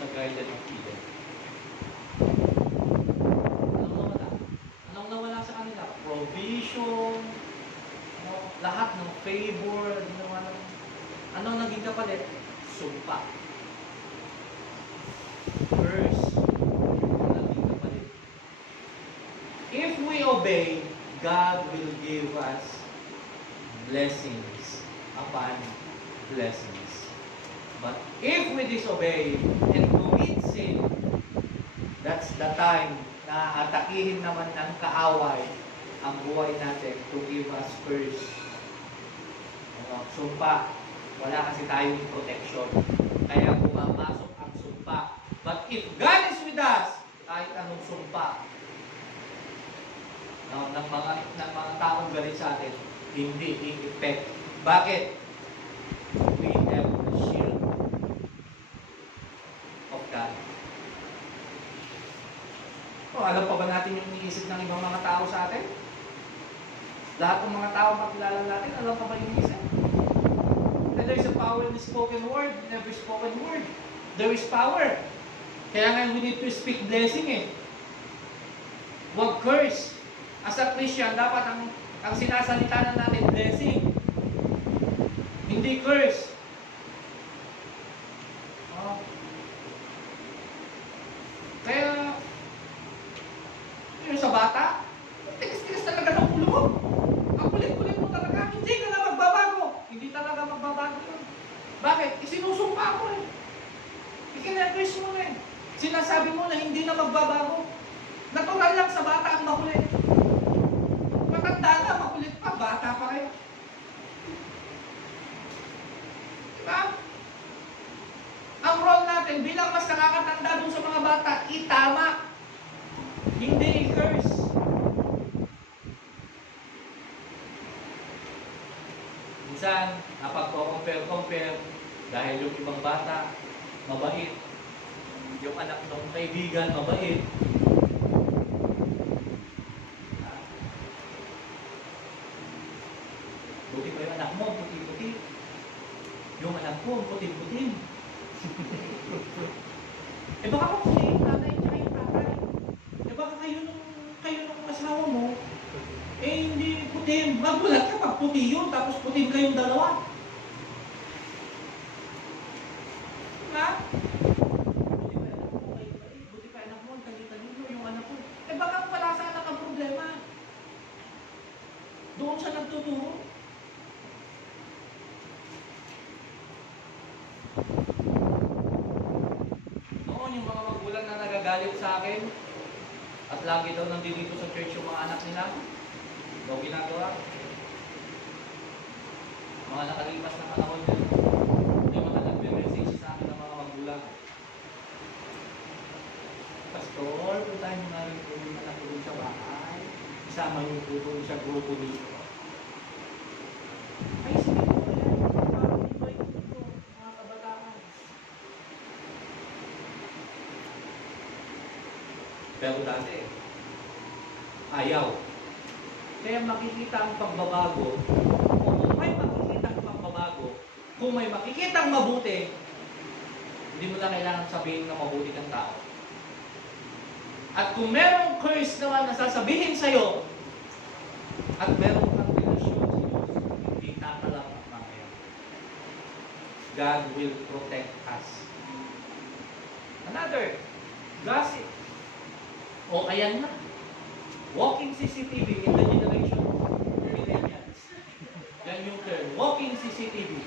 sa Garden of Eden. Anong nawala sa kanila? Provision, lahat ng favor, anong naging kapalit? Sumpa. Curse. If we obey, God will give us blessings upon blessings. But if we disobey and commit sin, that's the time na atakihin naman ng kaaway ang buhay natin to give us curse. Sumpa. Wala kasi tayong protection. Kaya pumapasok ang sumpa. But if God is with us, kahit anong sumpa, ng mga taong galit sa atin, hindi i-effect. Bakit? We have the shield of God. Alam pa ba natin yung iniisip ng ibang mga tao sa atin? Lahat ng mga tao makilala natin, alam pa ba yung iniisip? And there is a power in the spoken word, in every spoken word. There is power. Kaya nga we need to speak blessing eh. Huwag curse. As a Christian, dapat ang sinasalita natin, blessing. Hindi curse. Kaya, yun sa bata, tigas-tigas talaga ng ulo mo. Ang kulit-kulit mo talaga, hindi ka na magbabago. Hindi talaga magbabago yun. Bakit? Isinusumpa mo eh. Ikinag-curse mo eh. Sinasabi mo na hindi na magbabago. Natural lang sa bata ang makulit. Matanda na, makulit pa, bata pa kayo. Diba? Ang role natin bilang mas nakakatanda dun sa mga bata, itama. Hindi i-curse. Minsan, napagpo-compare dahil yung ibang bata, mabait. Yung anak ng kaibigan, mabait. Buti pa yung anak mo, puti-puti. Yung anak ko, puti-puti. putim. Magulat ka pag puti yun, tapos putim kayong dalawa. Diba? Buti pa anak mo, tali-talino yung anak ko. Eh baka wala sa anak ang problema. Doon siya nagtuturo. Noon yung mga magulang na nagagalit sa akin, at lagi daw nandito sa church yung mga anak nila, daw ginagawa. Mga nakalipas na panahon din, may mga nagme-message sa akin ng mga magulang. Pastor, kung tayo nga rin po yung anak ko dun sa bahay, isama yung po dun sa grupo dito. Ay, sige po yan. Parang invite dito, mga kabataan. Pero dati, ayaw. Kaya makikita ang pagbabago, kung may makikita ang pagbabago, kung may makikita ang mabuti, hindi mo na kailangan sabihin na mabuti kang tao. At kung merong curse naman na sasabihin sa'yo, at merong kang relasyon sa Diyos, hindi tatalak ang mamaya. God will protect us. Another, gossip. O ayan na. Walking CCTV in the generation of millennials. Yan yung term. Walking CCTV.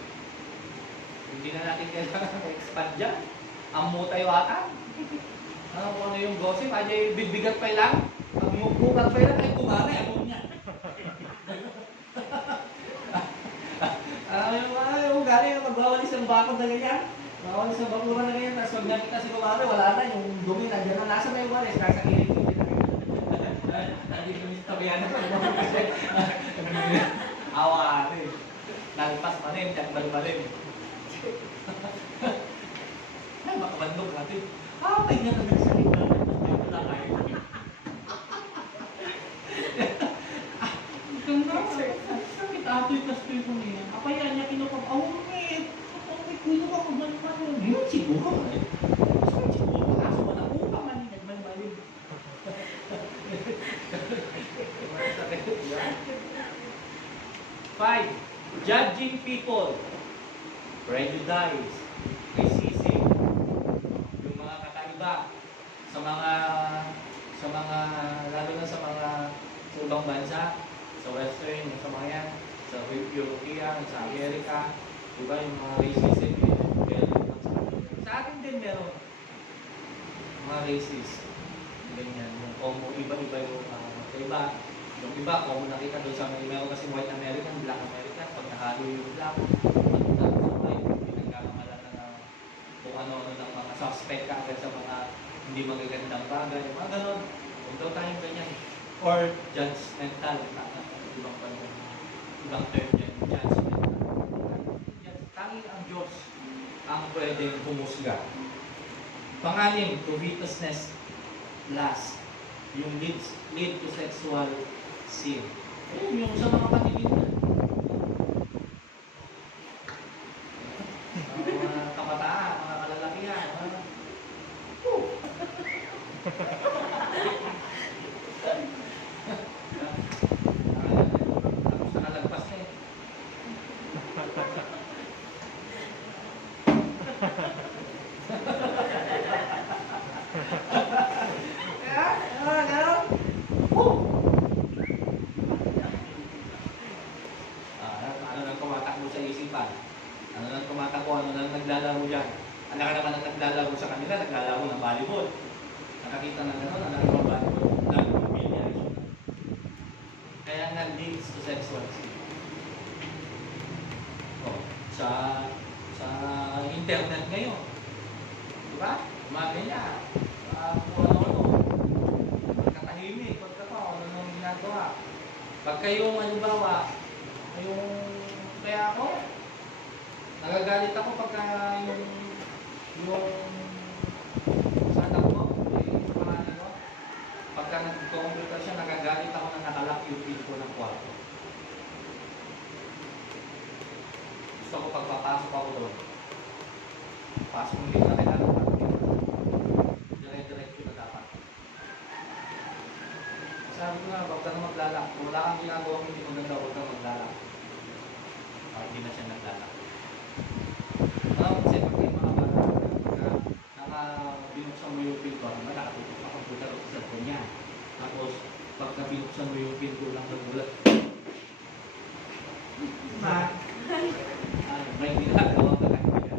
Hindi na natin kailangan expand dyan. Amutay-watan. Ano yung gossip? Ay, bibigat pa lang. Ang yung bukat pa lang ay kumari. Ano niya? Yung galing magwawalis ang bakod na ganyan. Magwawalis ang bakuran na ganyan. Tapos pag nakita si kumari, wala na. Yung dumi na dyan. Nasa na yung walis. Kaya sa kilig. Hindi kami tabihan na pa. Awa rin. Nalpas pa rin. Jakbal pa rin. Ay, makabandog natin. May nga kami sa kita. Wala kayo. Ganda. Sakit ato yung tastoy ko niya. Apaya niya kinupag. Awit. Awit. Kulo ka kung man. Yun siguro. Siguro. Kaso wala ko pa man. Nagman-malim. Five, judging people, prejudice, racism, yung mga kakaiba sa mga lalo na sa mga sa ibang bansa, sa Western, sa mga yan, sa European, sa Amerika, diba yung mga racism sa atin din meron mga racist, ganyan, yung iba-iba yung iba. Yung iba, kung nakita doon sa meron kasi white American, black American, pag nakalo yung black, pinagkakamalan na kung ano-ano ng mga suspect ka sa mga hindi magagandang bagay, mga ganon. Huwag daw tayong ganyan. Or judgmental, ibang term dyan, judgmental. Tanging ang Diyos ang pwedeng humusga. Pangalim, covetousness, lust, yung lead to sexual sin. Ayun, yung sa mga panilitan. Mga kabataan, mga kalalakihan. Tapos nakalagpas na eh. Ano nang tumatakbo, ano nang naglalaro dyan. Anak ka naman ang naglalaro sa kanila, naglalaro ng volleyball. Nakakita na gano'n, anak ka ng volleyball, nag-familiarization na. Kaya nag-leads to sexual sin. Sa internet ngayon. Diba? Umaga niya. Kung ano-ano. Pagkatahimik, ano nang ginagawa. Pag kayong, halimbawa, kaya ako, nagagalit ako pagka yung sa anak ko, pagka nag-computer siya, nagagalit ako na nakalock yung pin ko ng kwarto. Gusto ko pagpapasok ako doon. Pasok hindi na kailangan pag-computer. Dire-diretso na dapat. Sabi ko nga, huwag ka na maglalak. Kung wala kang ginagawang hindi maganda, huwag kang maglalak. Hindi na siya naglalak. Kasi pag yung mga bata, binuksan mo yung pinto, nakatutok ka computer o sa kanya. Tapos, pagka binuksan mo yung pinto lang nagulat. May ginagawa ka kanya.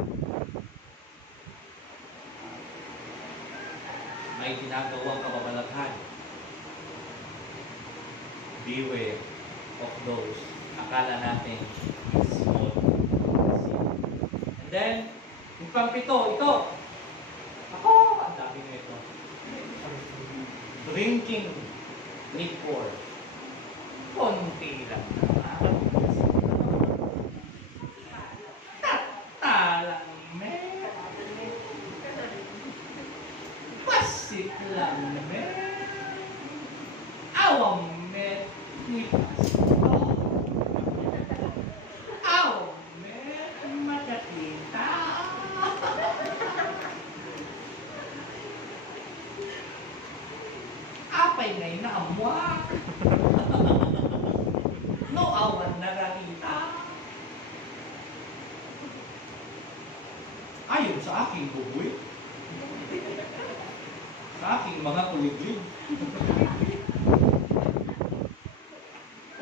May ginagawang kababalaghan. Beware of those. Akala natin small. And then, yung pang-pito, ito. Ako, ang dami nito. Drinking liquor. Konti lang naman. Tatalang mer. Pasit lang mer. Awang mer. Awang mer. Magkakita. Apay na inaamwa. No awan na rakita. Ayon sa aking bubuy. Sa aking mga kuliglig.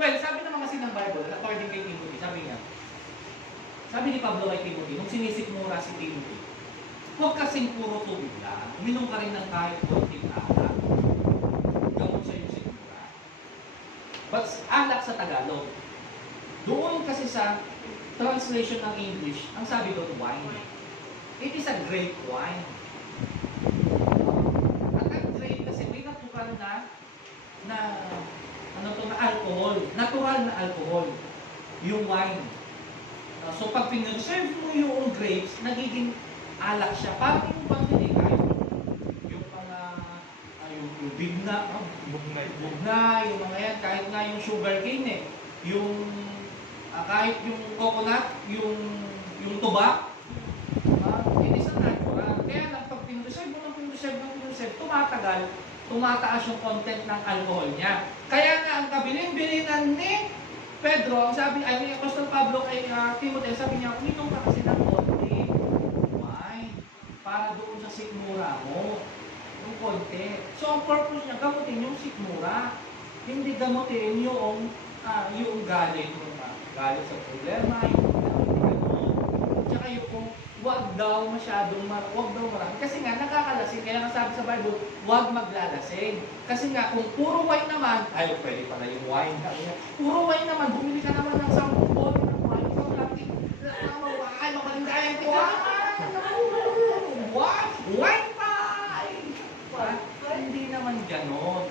Well, sabi naman kasi ng Bible, according kay Timothy, sabi ni Pablo kay Timothy, nung sinisikmura si Timothy, huwag kasing puro tubig lang, uminom ka rin ng kahit konting alak. Gamot sa iyong sikmura. But alak sa Tagalog. Doon kasi sa translation ng English, ang sabi doon, wine. It is a grape wine. At ang grape kasi may natural na alcohol. Natural na alcohol. Yung wine. So pag pinag-serve mo yung grapes, nagiging alak siya. Parang yung pang-tinigay. Yung mga, yung bigna, bugna, yung mga yan, kahit nga yung sugar cane eh. Yung, kahit yung coconut, yung tuba, it is a natural. Kaya lang, pag pinag-serve, tumataas yung content ng alcohol niya. Kaya nga, ang kabilin-bilinan ni Pedro, ang sabi, ni Apostol Pablo kay Timothy, sabi niya, uminom ka kasi ng konti. Why? Para doon sa sikmura mo. Yung konti. So, ang purpose niya, gamutin yung sikmura. Hindi gamutin yung galit mo. Galit sa problema, yung tsaka yung wag daw marami. Kasi nga, nakakalasing. Kaya nga sabi sa Bible, wag maglalasing. Kasi nga, kung puro wine naman, pwede pala yung wine. Puro wine naman, bumili ka naman ng 10 bottle ng wine. So, mamalindayan ko. Wine pie! Hindi naman ganon.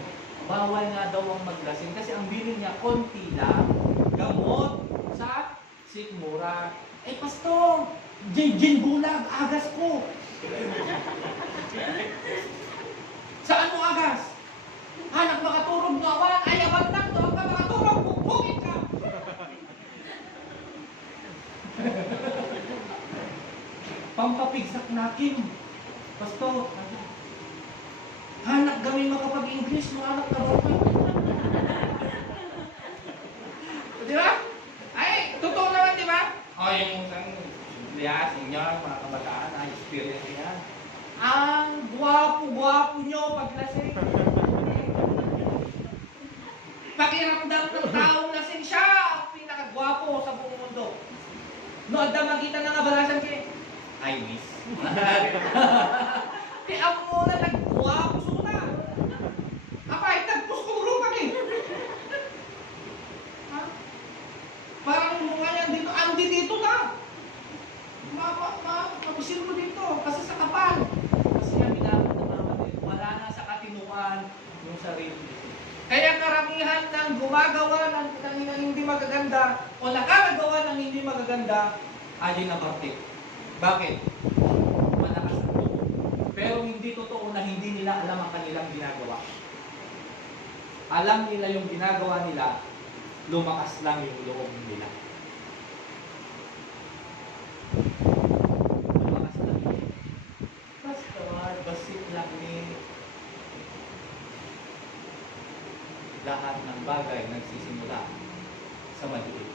Bawal nga daw ang maglasing. Kasi ang bilin niya, konti lang. Gamot sa sikmura. Pastor! Gin bulag, agas ko. Saan mo agas? Anak makaturog na awan, ay abantang to, ang makaturog, bukbungin ka. Pampapigsak nakin. Pastor, anak gawin makapag-English, mga anak na ba? Di ba? Ay, totoo naman, di ba? Yung inyo, mga kabataan, experience yan. Ang gwapo-gwapo nyo paglasing. Pakiramdam ng taong lasing siya ang pinakagwapo sa buong mundo. Nood na makita ng abalasan kayo. I miss. Kaya ako muna nagwapo suna. Apay, tagpusturo kami. Parang mga yan dito, andi dito na. Mapusin mo dito kasi sa kapal. Kasi yan ginamit ng mga kapatid. Wala na sa katinuan yung sarili. Kaya karamihan ng gumagawa ng hindi magaganda o nakakagawa ng hindi magaganda ay nabartik. Bakit? Malakas ang loob. Pero hindi totoo na hindi nila alam ang kanilang ginagawa. Alam nila yung ginagawa nila, lumakas lang yung loob nila. Basit lang ni lahat lahat ng bagay nagsisimula sa maliit.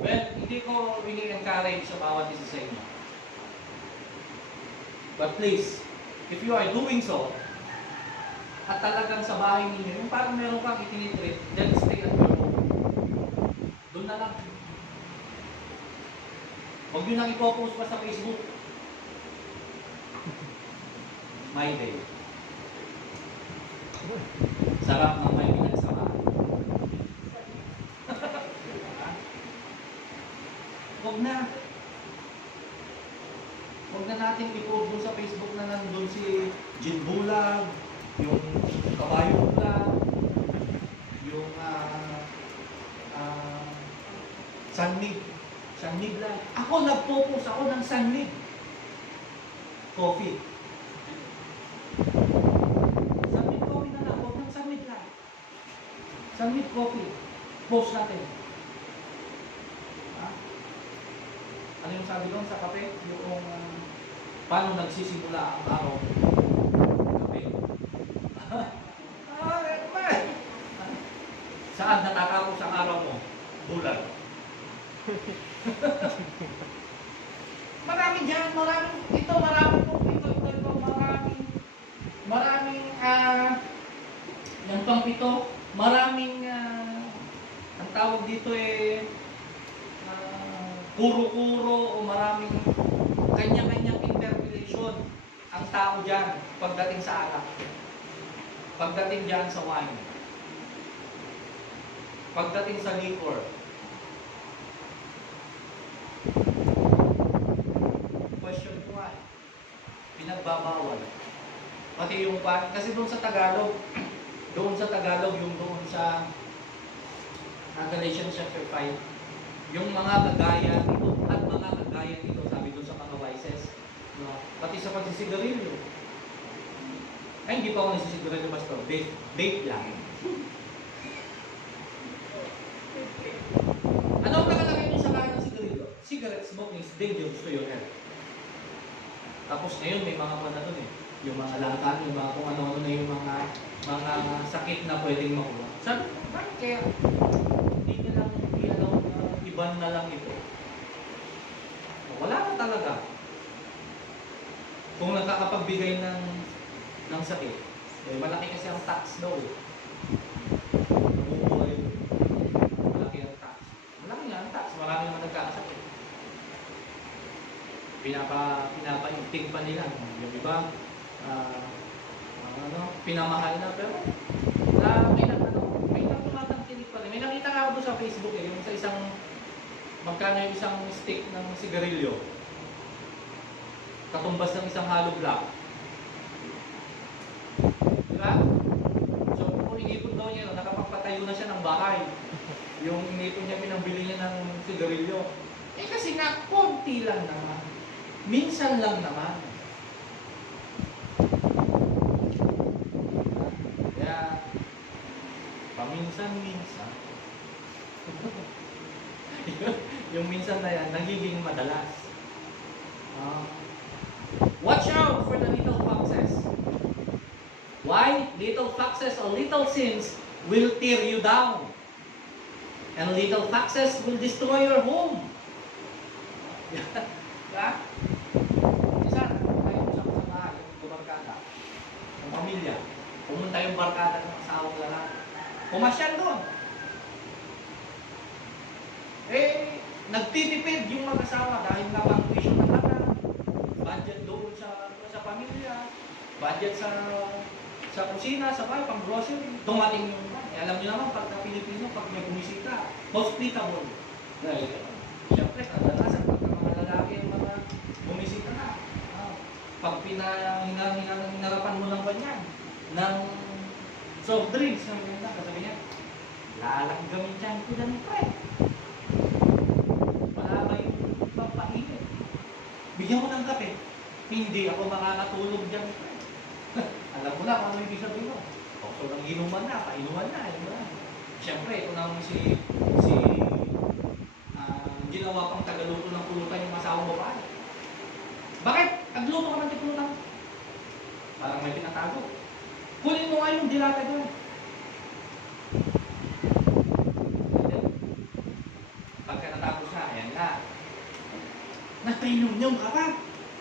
Well, hindi ko ini-encourage sa bawat isa sa inyo. But please, if you are doing so, at talagang sa bahay ninyo, yung parang meron kang itinitreat, then stay at your home. Doon na lang. Huwag nyo nang ipopost pa sa Facebook. My day. Sarap ng may pinagsamahan. Huwag na. Huwag na natin ipopost sa Facebook na nandun si Jin Bulag, yung Kabayo Bulag, yung Sanmig. Sanmig lang. Ako nagpo-post ako ng Sanmig. Coffee. Sanmig coffee na lang. Huwag ng Sanmig lang. Sanmig coffee. Post natin. Ha? Ano yung sabi doon sa kape? Yung paano nagsisimula ang araw? Kape. Saan natatapos ang araw mo? Bulag. Marami dyan, yung pang-pito, maraming, ang tawag dito kuro-kuro o maraming kanya-kanyang interpretation ang tao dyan pagdating sa alak. Pagdating dyan sa wine. Pagdating sa liquor. Question why? Pinagbabawal. Pati yung kasi doon sa Tagalog, yung doon sa Galatians chapter 5, yung mga kagaya nito at mga kagaya nito, sabi doon sa mga vices, no? Pati sa pagsisigarilyo. Ay, hindi pa ako nagsisigarilyo, pastor. Vape lang. Ano ang nakalagay nyo sa kanan ng sigarilyo? Cigarette smoking is dangerous to your health. Tapos ngayon may mga ano doon yung mga lantan, yung mga kung ano-ano na yung mga sakit na pwedeng makuha. Sabi ko, bakit kaya hindi na lang iban na lang ito? Wala na talaga. Kung nakakapagbigay ng sakit, malaki kasi ang tax daw. Nabubuhay. Malaki ang tax. Malaki nga ang tax. Marami naman nagkakasakit. Pinapaintig pa nila. Yung iba, pinamahal na, pero may tumatangkilik pa rin. May nakita nga ako doon sa Facebook yung sa isang magkano yung isang stick ng sigarilyo katumbas ng isang hollow block, diba? So kung inipon daw niya, nakapagpatayo na siya ng bahay yung inipon niya, pinambili niya ng sigarilyo kasi nga konti lang naman, minsan lang naman. Paminsan-minsan. Yung minsan na yan, nagiging madalas. Watch out for the little foxes. Why? Little foxes or little sins will tear you down. And little foxes will destroy your home. Yeah? Isa, tayo sa kasamahan, yung barkada, yung pamilya. Pumunta yung barkada ng asawang lalaki. Pumasyal doon. Nagtitipid yung mag-asawa dahil nga pang tuition ng anak, budget doon sa pamilya, budget sa kusina, sa bahay, pang grocery. Dumating yung alam niyo naman, pagka Pilipino, pag may bumisita, hospitable. Dahil, siyempre, kadalasan, pagka mga lalaki yung mga bumisita na, pag hinarapan mo ng ganyan, ng soft drinks, sabi niya, lalanggamin dyan ko dyan pa wala ba yung papainit? Bigyan mo ng kape. Hindi ako makakatulog dyan pa alam mo na kung ano ibig sabihin mo. So, nang inuman na, painuman na. Siyempre, ito naman ginawa pang tagaluto ng pulutan yung asawang babae. Bakit? Nagluto ka ng pulutan? Parang may pinatago. Kunin mo nga yung dilata doon. Pagka natapos na, ayan na. Nagpainom-inom ka pa.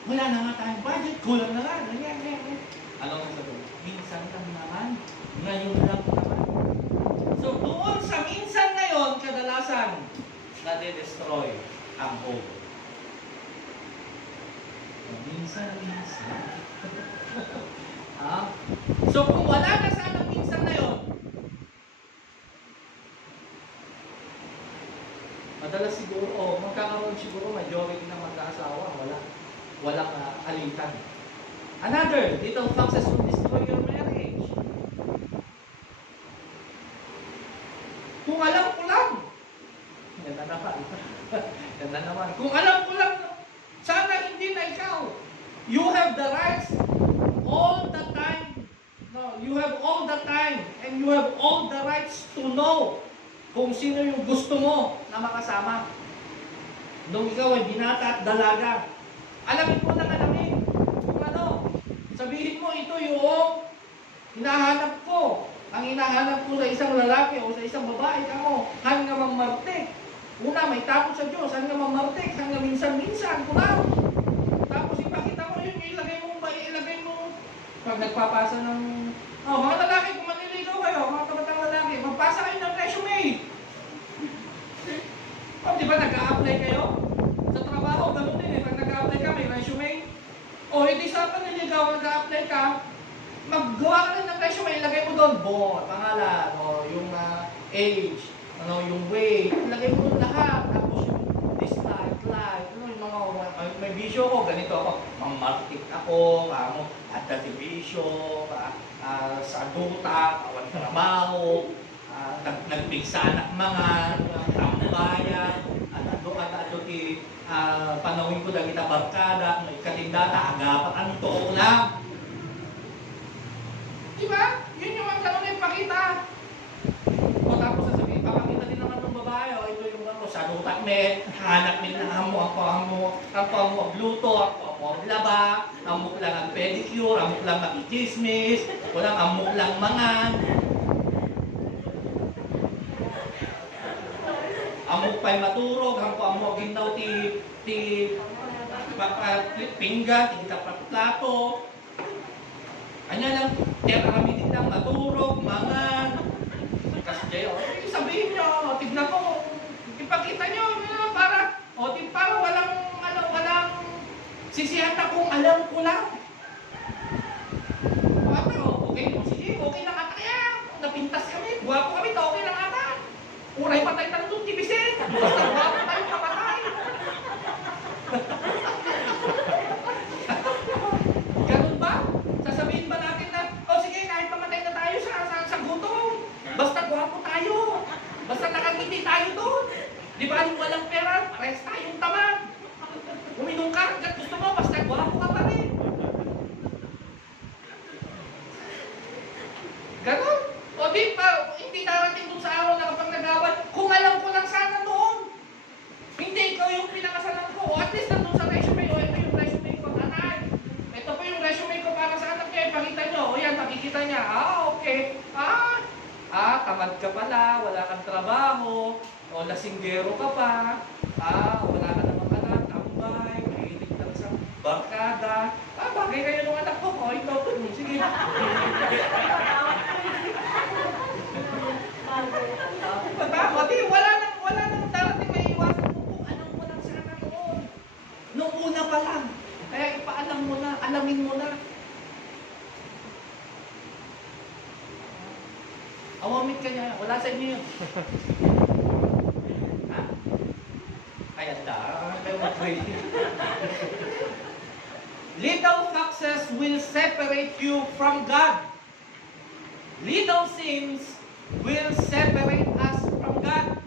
Wala na nga tayong budget, kulang na nga, ganyan. Ano ang sabi? Minsan lang naman. Ngayon lang naman. So doon sa minsan ngayon, kadalasan, nade-destroy ang hope. Minsan. So kung wala na sana minsan na yun, madalas siguro, magkakaroon siguro majority ng magkaasawa, walang alitan. Another, little foxes will destroy your marriage. Kung alam ko lang, yan na naman. Kung alam ko lang, sana hindi na ikaw. You have the rights all the time. No, you have all the time and you have all the rights to know kung sino yung gusto mo na makasama. Nung ikaw ay binata at dalaga, alamin mo na alamin kung ano. Sabihin mo, ito yung hinahanap ko. Ang hinahanap ko sa isang lalaki o sa isang babae, kamo, hanggang mamartik. Una, may takot sa Diyos, hanggang mamartik, hanggang minsan-minsan, kulang. Tapos ipakita mo yun, ilagay mo. Pag nagpapasa ng, mga lalaki, kung maniligaw kayo, mga kabatang lalaki, magpasa kayo ng resume. Di ba nag-a-apply kayo? Sa trabaho, ganun din eh. Pag nag-a-apply ka, may resume. O, hindi sa paniligaw, nag-a-apply ka, maggawa ka rin ng resume, ilagay mo doon, pangalan, yung age, yung weight, ilagay mo doon lahat. Tapos yung dislike, yung mga, may bisyo ko, ganito ako, mamartik ako, at the bisyo, sa duta, kawan trabaho, nagpigsanak mga, tambayan, at ado ti, panawin ko na kita barkada, katindata, agapat ang toong lang. Diba? Yun yung ang tanong na ipakita. O tapos sasabihin, papakita din naman ng babae, ito yung sa lutak me, hanap me na ang magluto, ang maglaba, amok lang ang pedicure, amok lang makichismis, walang amok lang mangan. Amok pa'y maturog, amok ginaw ti pinggan, ti kita plato. Anya lang, kaya kami din lang maturog, mangan. Kasi kayo, sabihin nyo, tignan ko, ipakita nyo, para walang sisihan na kung alam ko lang. Pero, sige, okay lang ata kaya. Napintas kami, guwapo kami, okay lang ata. Uray patay tayo itong tibisin. Basta guwapo tayo kapatay. Ganun ba? Sasabihin ba natin na, sige, kahit pamatay na tayo sa gutom. Basta guwapo tayo. Basta nakangiti tayo doon. Di ba yung walang pera, parehas tayong tamad. Uminom ka, hanggat gusto mo, basta guwapo ka pa rin. Ganun. O di pa, hindi darating doon sa araw na kapag nag-away, kung alam ko lang sana noon. Hindi ikaw yung pinakasalan ko. O at least nandun sa resume, ito yung resume ko, nanay. Ito po yung resume ko para sa anak niya, ipakita nyo. O yan, makikita niya. Okay. Tamad ka pala, wala kang trabaho, o lasinggero ka pa, wala ka namang anak, tambay, mahilig lang sa barkada. Bagay kayo ng anak ko, ito, sige. Wala nang darating may iwasan mo kung alam mo lang sana noon. Noong una pa lang. Kaya ipaalam mo na, alamin mo na. Awamit ka niya, wala sa inyo yun. Kaya kayo mag-pray. Little foxes will separate you from God. Little sins will separate us from God.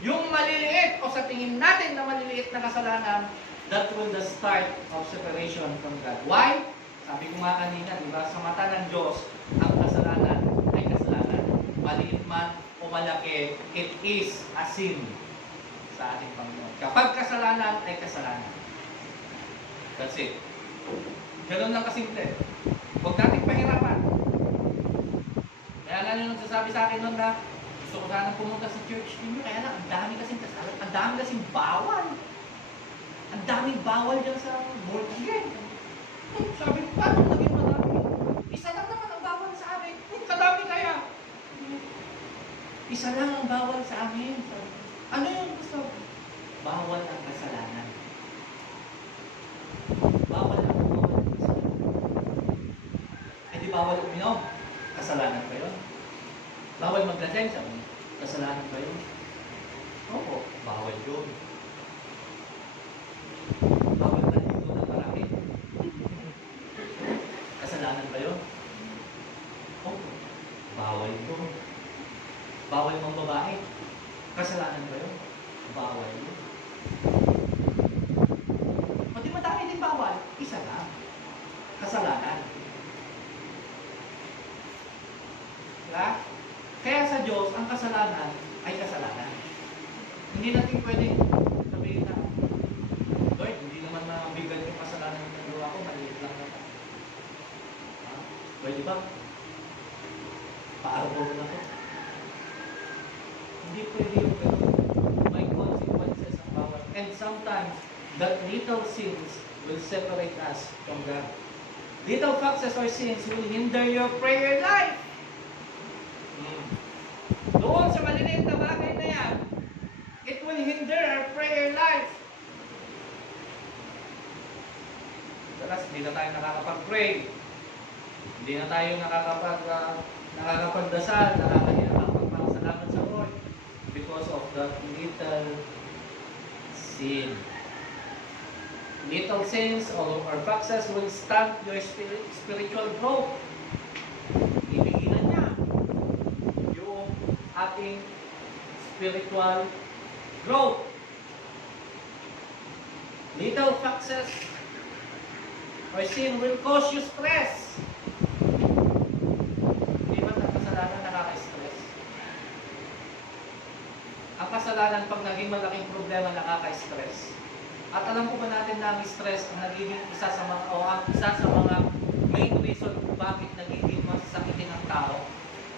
Yung maliliit o sa tingin natin na maliliit na kasalanan, that will the start of separation from God. Why? Sabi ko nga kanina, di ba? Sa mata ng Diyos, ang kasalanan ay kasalanan. Maliit man o malaki, it is a sin sa ating Panginoon. Kapag kasalanan ay kasalanan. That's it. Ganun lang kasimple. Huwag natin pahirapan. Kailan yung nagsasabi sa akin nun na gusto ko sana pumunta sa church ninyo, kaya lang, ang dami kasing kasalan, ang dami kasing bawal. Ang daming bawal dyan sa born again. Sabi ko, paano naging madami? Isa lang naman ang bawal sa amin. Kadami kaya. Isa lang ang bawal sa amin. Ano yung gusto? Bawal ang kasalanan. Bawal ang kasalanan. Eh di bawal uminom? Kasalanan ba yun? Bawal maglaseng, sabi niya. Kasalanan ba yun? Oo, bawal yun. Bawal maligo ng marami. Kasalanan ba yun? Oo, bawal yun. Bawal mong babae. Kasalanan ba yun? Bawal yun. O di madami din bawal. Isa lang. Kasalanan. Diba? Kaya sa Diyos, ang kasalanan ay kasalanan. Hindi natin pwedeng sabihin na, Lord, hindi naman mabigat yung kasalanan ng nagawa ko, maliit lang naman. Pwede ba? Paaraw na to. Hindi pwede yung gano'n. May consequences ang bawat. And sometimes, that little sins will separate us from God. Little foxes or sins will hinder your prayer life. Doon sa maliliit na bagay na yan, it will hinder our prayer life. Dalas, hindi na tayo nakakapag-pray. Hindi na tayo nakakapagdasal, nakakapagpasalamat sa Lord because of that little sin. Little sins or foxes will stunt your spiritual growth. Ibigilan niya yung ating spiritual growth. Little foxes or sin will cause you stress. Di ba ang kasalanan nakaka-stress? Ang kasalanan pag naging malaking problema nakaka-stress. At alam po ba natin na ang stress ang nagiging isa sa mga main reason kung bakit nagiging masasakitin ng tao.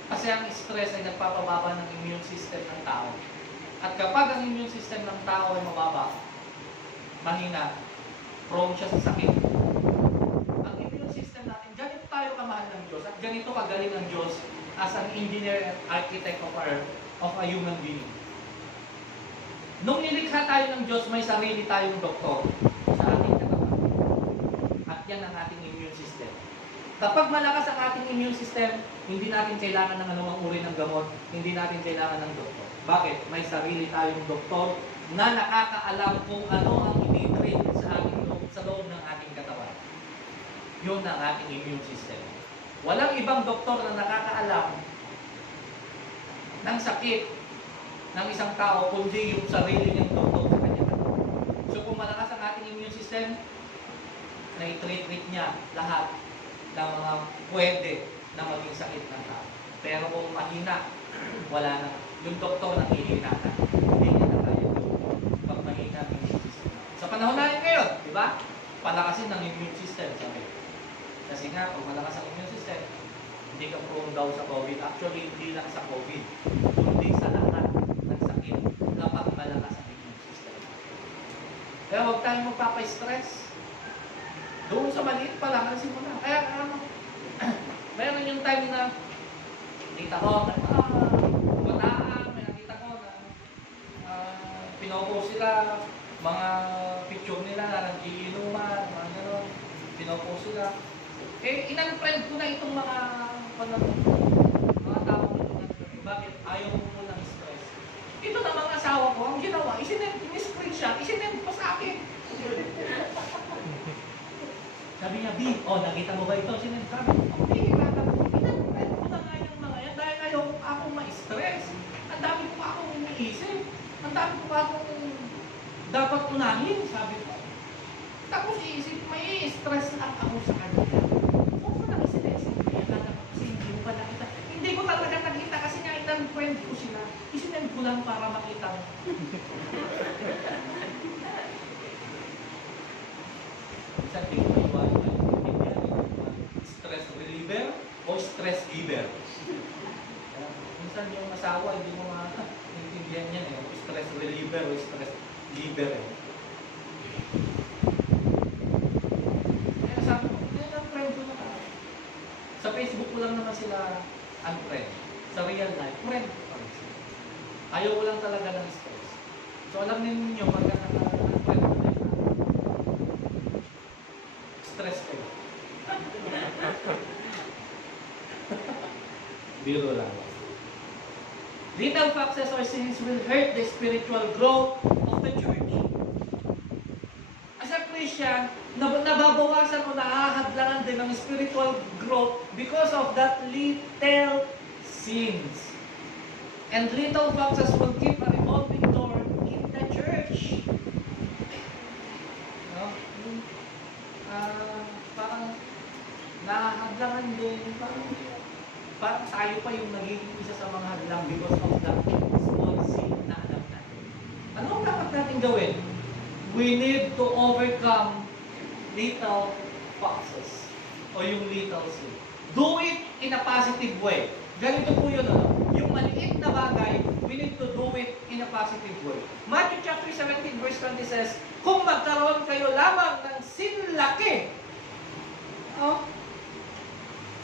Kasi ang stress ay nagpapababa ng immune system ng tao. At kapag ang immune system ng tao ay mababa, mahina, prone siya sa sakit. Ang immune system natin, ganito tayo kamahal ng Diyos at ganito kagaling ang Diyos as an engineer and architect of a human being. Nung nilikha tayo ng Diyos, may sarili tayong doktor sa ating katawan. At yan ang ating immune system. Kapag malakas ang ating immune system, hindi natin kailangan ng anumang uri ng gamot, hindi natin kailangan ng doktor. Bakit? May sarili tayong doktor na nakakaalam kung ano ang i-treat sa loob ng ating katawan. Yun ang ating immune system. Walang ibang doktor na nakakaalam ng sakit ng isang tao kundi yung sarili niyang doktor sa kanya. So kung malakas ang ating immune system, na-treat niya lahat ng mga pwede na maging sakit ng tao. Pero kung mahina, wala na. Yung doktor nanghihina na. Hindi niya na kaya pag mahina ang immune system. Sa panahon natin ngayon, di ba? Palakasin ng immune system, sabi. Kasi nga, pag malakas ang immune system, hindi ka prone daw sa COVID. Actually, hindi lang sa COVID, kundi sa lahat ng sakit kapag malakas ang immune system. Kaya huwag tayong magpapa-stress. Doon sa maliit pa lang, simula. Kaya mayroon yung time na nakita ko, bataan, may nakita ko na pinopost sila, mga picture nila na nag-iinuman, mga gano'n, pinopost sila. Eh, in-unfriend ko na itong mga tao na bakit ayaw mo po ng stress. Ito na mga asawa ko, ang ginawa, in-screenshot, isinend pa sa akin. Sabi niya, B, nakita mo ba ito? Sabi in-unfriend ko na nga yung mga yan dahil ayaw akong ma-stress. Ang dami ko akong iniisip. Ang dami ko akong dapat unahin, sabi ko. Tapos iisip, may stress lang ako sa kanila. Huwag mo nang isinesip kaya lang ako kasi hindi mo pa nakita. Hindi ko talaga nakita kasi nga in-unfriend ko sila. Isinend ko lang para makita mo. Isang tingin mo yung stress reliever o stress giver? Minsan yung asawa, hindi mo maintindihan yan eh. Stress reliever o stress giver eh. Kaya sabi ko, friend ko na. Sa Facebook ko lang naman sila unfriend. Sa real life, friend ko pa rin sila. Ayaw ko lang talaga ng stress. So alam ninyo, pagka naka-unfriend ko na stress kayo. Biro lang. Little foxes or sins will hurt the spiritual growth of the church. As a Christian, nababawasan o nakahadlangan din ng spiritual growth because of that little sins. And little foxes will keep a revolving door in the church. No? Parang nakahadlangan din, parang tayo pa yung nagiging isa sa mga hadlang because of the small sin na alam natin. Ano ang dapat natin gawin? We need to overcome little foxes o yung little sin. Do it in a positive way. Ganito po yun, ano? Yung maliit na bagay, we need to do it in a positive way. Matthew chapter 17 verse 20 says, kung magkaroon kayo lamang ng sinlaki,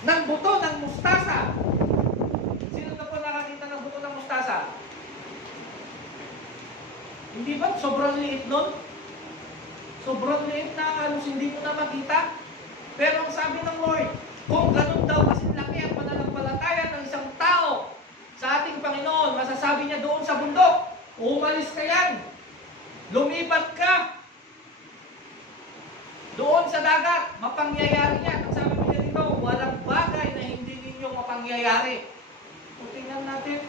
ng buto ng mustasa. Sino na po nakakita ng buto ng mustasa? Hindi ba? Sobrang liit nun? Sobrang liit na halos hindi mo na makita. Pero ang sabi ng Lord, kung ganun daw kasi laki ang pananampalataya ng isang tao sa ating Panginoon, masasabi niya doon sa bundok, umalis ka yan. Lumipat ka. Doon sa dagat, mapangyayari niya. Ang sabi niya dito, walang bagay na hindi ninyo mapangyayari. O tingnan natin.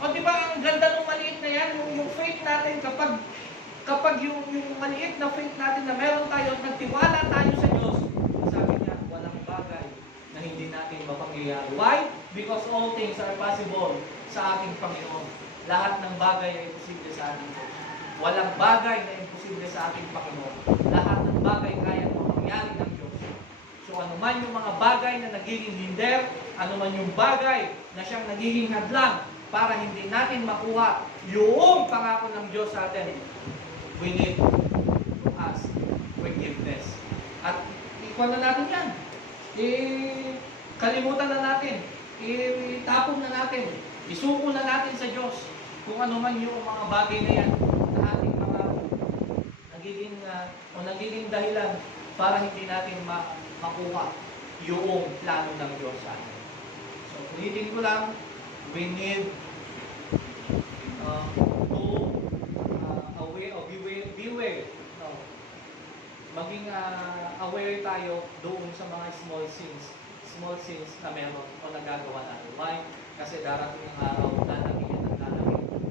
O di ba ang ganda ng maliit na yan, yung faith natin, kapag yung maliit na faith natin na meron tayo, nagtiwala tayo sa Diyos, sabi niya, walang bagay na hindi natin mapangyayari. Why? Because all things are possible sa ating Panginoon. Lahat ng bagay ay posible sa ating Diyos. Walang bagay na imposible sa ating Panginoon. Lahat ng bagay kayang mapangyari ng Diyos. So ano man yung mga bagay na nagiging hinder, ano man yung bagay na siyang nagiging hadlang para hindi natin makuha yung pangako ng Diyos sa atin, we need to ask forgiveness. At ikuha na natin yan. Kalimutan na natin. Itapon na natin. Isuko na natin sa Diyos kung ano man yung mga bagay na yan na ating mga nagiging dahilan para hindi natin makuha yung plano ng Diyos sa atin. So, ulitin ko lang, we need beware. Maging aware tayo doon sa mga small sins na meron o nagagawa natin. Why? Kasi darating ang araw, lalaki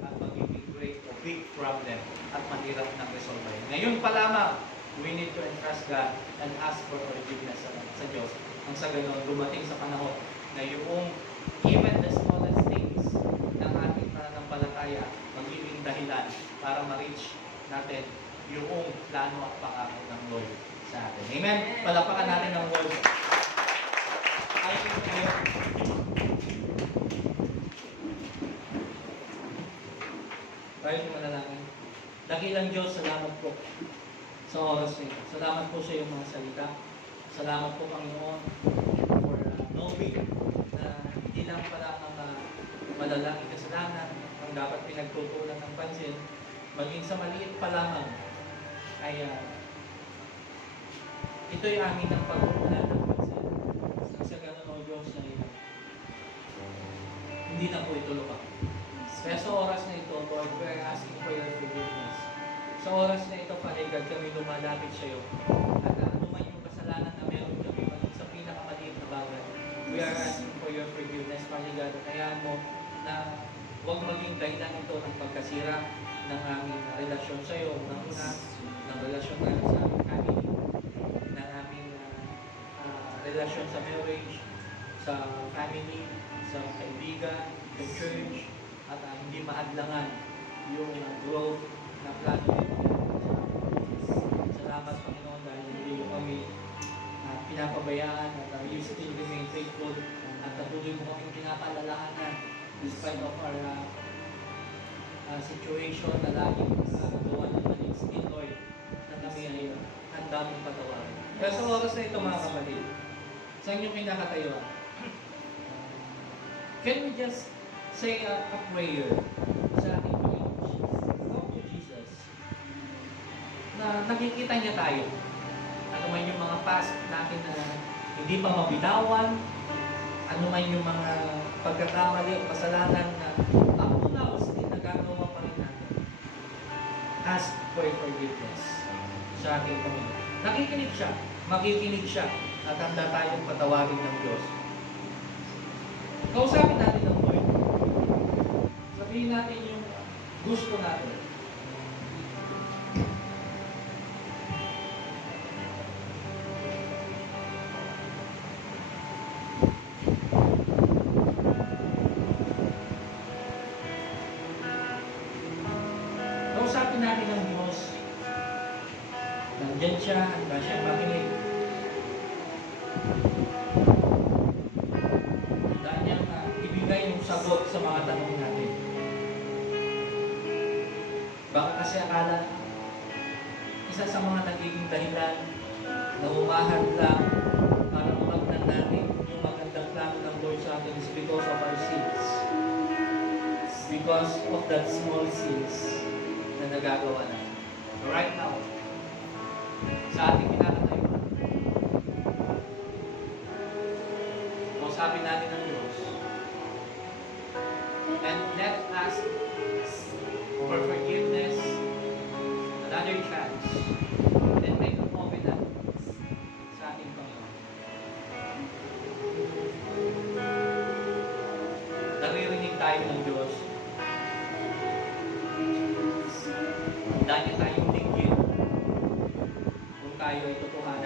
at magiging great o big problem at mahirap na resolve. Ngayon pa lamang, we need to entrust God and ask for forgiveness sa Diyos. Ang sa ganon, dumating sa panahon na yung even the smallest things ng ating pananampalataya magiging dahilan para ma-reach natin yung plano at pangako ng Lord sa atin. Amen? Palapakan natin ng Lord. Tayo manalangin. Dakilang Diyos, salamat po sa oras nito. Salamat po sa iyong mga salita. Salamat po, Panginoon, for knowing na hindi lang pala ang malalaking kasalanan ang dapat pinagtutunan ng pansin, maging sa maliit pa lamang ay ito'y amin ng pagkukunan ng pansin. Sa ganun, O Diyos, ay hindi na po ito lupa. Kaya sa oras na ito, Lord, we are asking for your forgiveness. Sa oras na ito, Father God, kami lumalapit sa iyo. At ano man yung kasalanan na meron kami maging sa pinakamaliit na bagay, we are asking for your forgiveness, Father God. Kayaan mo na huwag maging dahilan ito ng pagkasira ng aming relasyon sa iyo. Una, ng relasyon namin sa aming family, ng aming relasyon sa marriage, sa family, sa kaibigan, sa church, at hindi mahadlangan yung growth na plano nito. Salamat, Panginoon, dahil hindi mo kami pinapabayaan at you still remain faithful at patuloy mo kami pinapaalalahanan despite of our situation na laging gawa ng mali, still Lord, na kami ay handa mong patawarin. Kaya sa oras na ito mga kapatid, saan yung kinakatayuan? Can we just say a prayer sa ating Panginoon Jesus? Talk to Jesus. Na nakikita niya tayo. Ano man yung mga past natin na hindi pa mabitawan, ano man yung mga pagkakamali o kasalanan na up to now still nagagawa pa rin natin. Ask for forgiveness sa ating Panginoon. Nakikinig siya, makikinig siya, at handa tayong patawarin ng Diyos. Kausapin natin ng Lord. Sabihin natin yung gusto natin. Kausapin natin ng Diyos. Nandyan siya, handa siyang makinig. Handa niyang ibigay yung sagot sa mga tanong natin. Baka kasi akala, isa sa mga nagiging dahilan na umahad lang para makamtan natin yung magandang plano ng Lord sa atin is because of our sins. Because of that small sins na nagagawa natin. Right now, sa ating pinakatayuan, kausapin natin ng Diyos, and let us for forgiveness, another chance, and make a covenant sa ating Panginoon. Naririnig tayo ng Diyos. Handa niya tayong dinggin kung tayo ay totohanan.